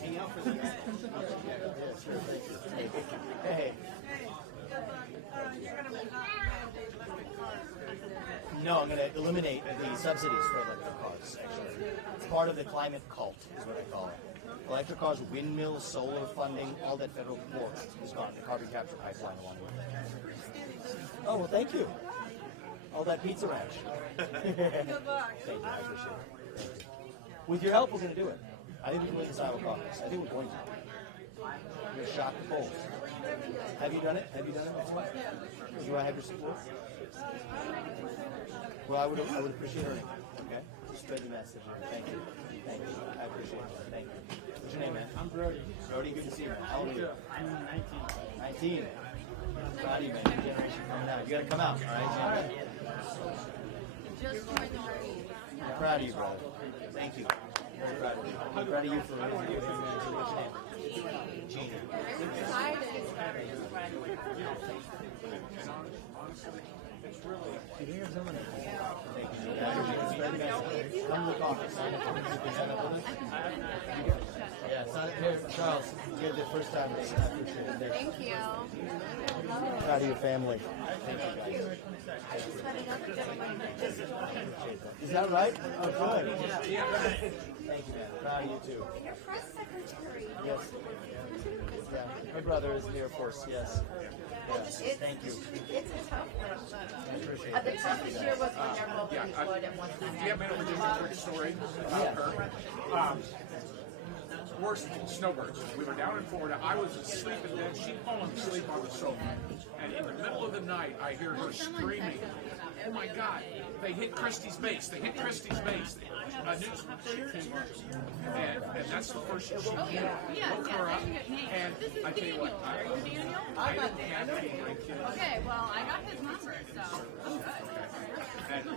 Hang out for the minute. Yeah, sure. Thank you. Hey. You're gonna not mandate electric cars. No, I'm going to eliminate the subsidies for electric cars, actually. It's part of the climate cult, is what I call it. Electric cars, windmills, solar funding, all that federal support is gone. The carbon capture pipeline along with it. Oh, well, thank you. All that pizza ranch. Good luck. Thank you, I appreciate it. With your help, we're going to do it. I think we can win this Iowa caucus. I think we're going to. We're going to shock the polls. Have you done it? Have you done it before? Do I have your support? Well, I would appreciate it. Okay? Spread the message. Thank you. Thank you. I appreciate it. Thank you. What's your name, man? I'm Brody. Brody, good to see you, man. How old are you? I'm 19. 19. Proud of you, man. New generation coming out. You got to come out, all right? Just joined the Marine. I'm proud of you, brother. Thank you. Very proud of you. I'm proud of you for raising your man. What's your name? Gina. You hear some of that? Thank you. Spread the message. Come to the caucus. Sign up with us. You can sign up with us. Yeah, sign up here. Charles, you're the first time today. I appreciate it. Thank you. Proud of your family. Thank you, guys. Is that right? Oh, good. Thank you, man. Proud of you, too. Your press secretary. Yes. Yeah. My brother is in the Air Force, yes. Yes. Thank you. It's a tough one. I appreciate The it. toughest year was when they're both employed at one time. Do you have me over just a quick story about her? We're snowbirds. We were down in Florida. I was asleep in bed. She'd fallen asleep on the sofa. And in the middle of the night, I hear her screaming, "Oh my God, they hit Christie's base. They hit Christie's base." A news came on. And that's the first she woke her up. And I tell you what, I didn't have any grandkids. Okay, well, I got his number, so I'm good. And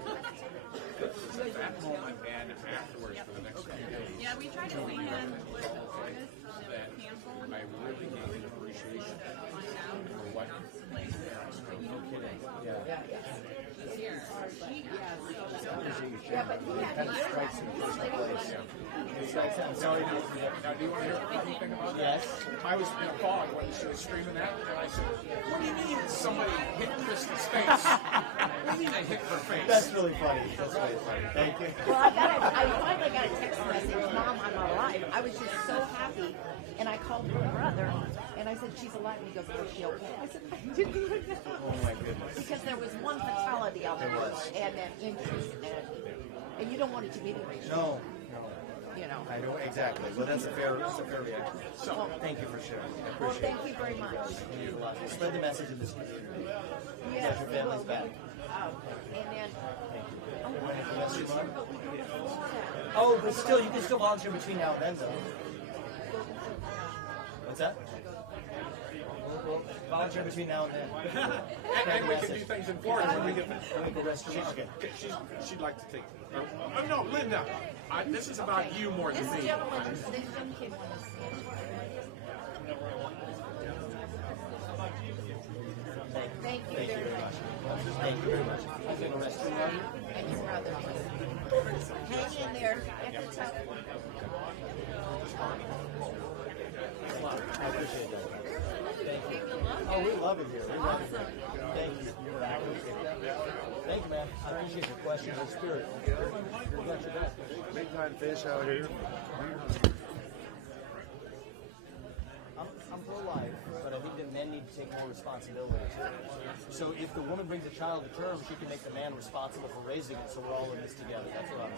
at that moment and afterwards for the next few days, Yeah, we tried to see him with August, it that was canceled. I really gained an appreciation for what Yeah, but he had That strikes me first place. It strikes me. I'm sorry to Now, do you want to hear anything about that? Yes. I was in a fog when she was screaming that, and I said, "What do you mean somebody hit Christy's face? What do you mean they hit her face?" That's really funny. That's really funny. Thank you. Well, I finally got a text message, Mom, I'm alive. I was just so happy. And I called her brother, and I said, she's alive. And he goes, is she okay? I said, I didn't even know. Oh my goodness. Because there was one fatality out there, and then injuries, and you don't want it to be the ratio. No. You know. I know exactly. Well, that's a fair reaction. So, thank you for sharing. I Well, appreciate thank you very much. it. Means a lot. Spread the message in this community. Yes, Your family's back. and then, Oh, but still, you can still volunteer between now and then, though. What's that? We'll volunteer between now and then. And we can do things in Florida when we get there. We'll make a restaurant. She'd like to take. Oh no, Linda. This is about you more than this me. gentleman came with us. Thank you Thank you very very much. much. Thank you very much. I'll take a restaurant. And your brother. Hang in there. It's a tough one. I appreciate that. Thank you. Oh, we love it here. We love it. Thank you. I appreciate that. Thank you, man. I appreciate your questions and spirit. You got your back. Big time fish out here. I'm pro-life, but I think that men need to take more responsibility. So if the woman brings a child to term, she can make the man responsible for raising it, so we're all in this together. That's what I'm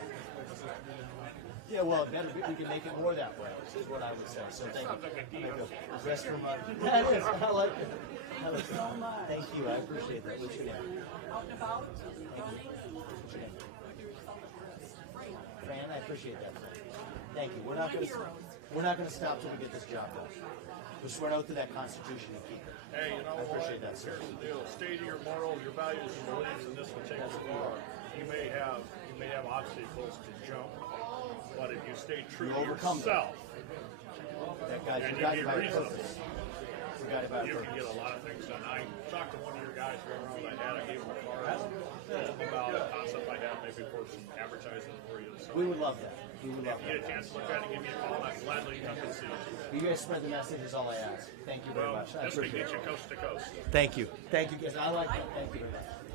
Yeah, well, it better be, we can make it more that way, is what I would say. So thank you. A restroom. That is, I like it. Thank you, I appreciate that. What's your name? Out and about, What's your name? Fran, I appreciate that. Thank you. We're not going to stop till we get this job done. We're swearing out to that Constitution and keep it. Hey, you know I appreciate what? that, sir. Here's the deal. Stay to your morals, your values, and beliefs, and this will take us far. you may have obstacles to jump, but if you stay true You to overcome yourself, That guy's and you you got be it by reasonable, purpose. You got it by you can purpose. get a lot of things done. I talked to one of your guys going around I had. I gave him a card, told him about a concept I have, maybe for some advertising for you. So We would love that. We would love if you get a that. chance to look at it, give me a call, and I'd gladly come and see you. You guys spread the message is all I ask. Thank you very Well, much. I this may appreciate get it. you coast to coast. Thank you. Thank you guys. I like that. Thank you very much.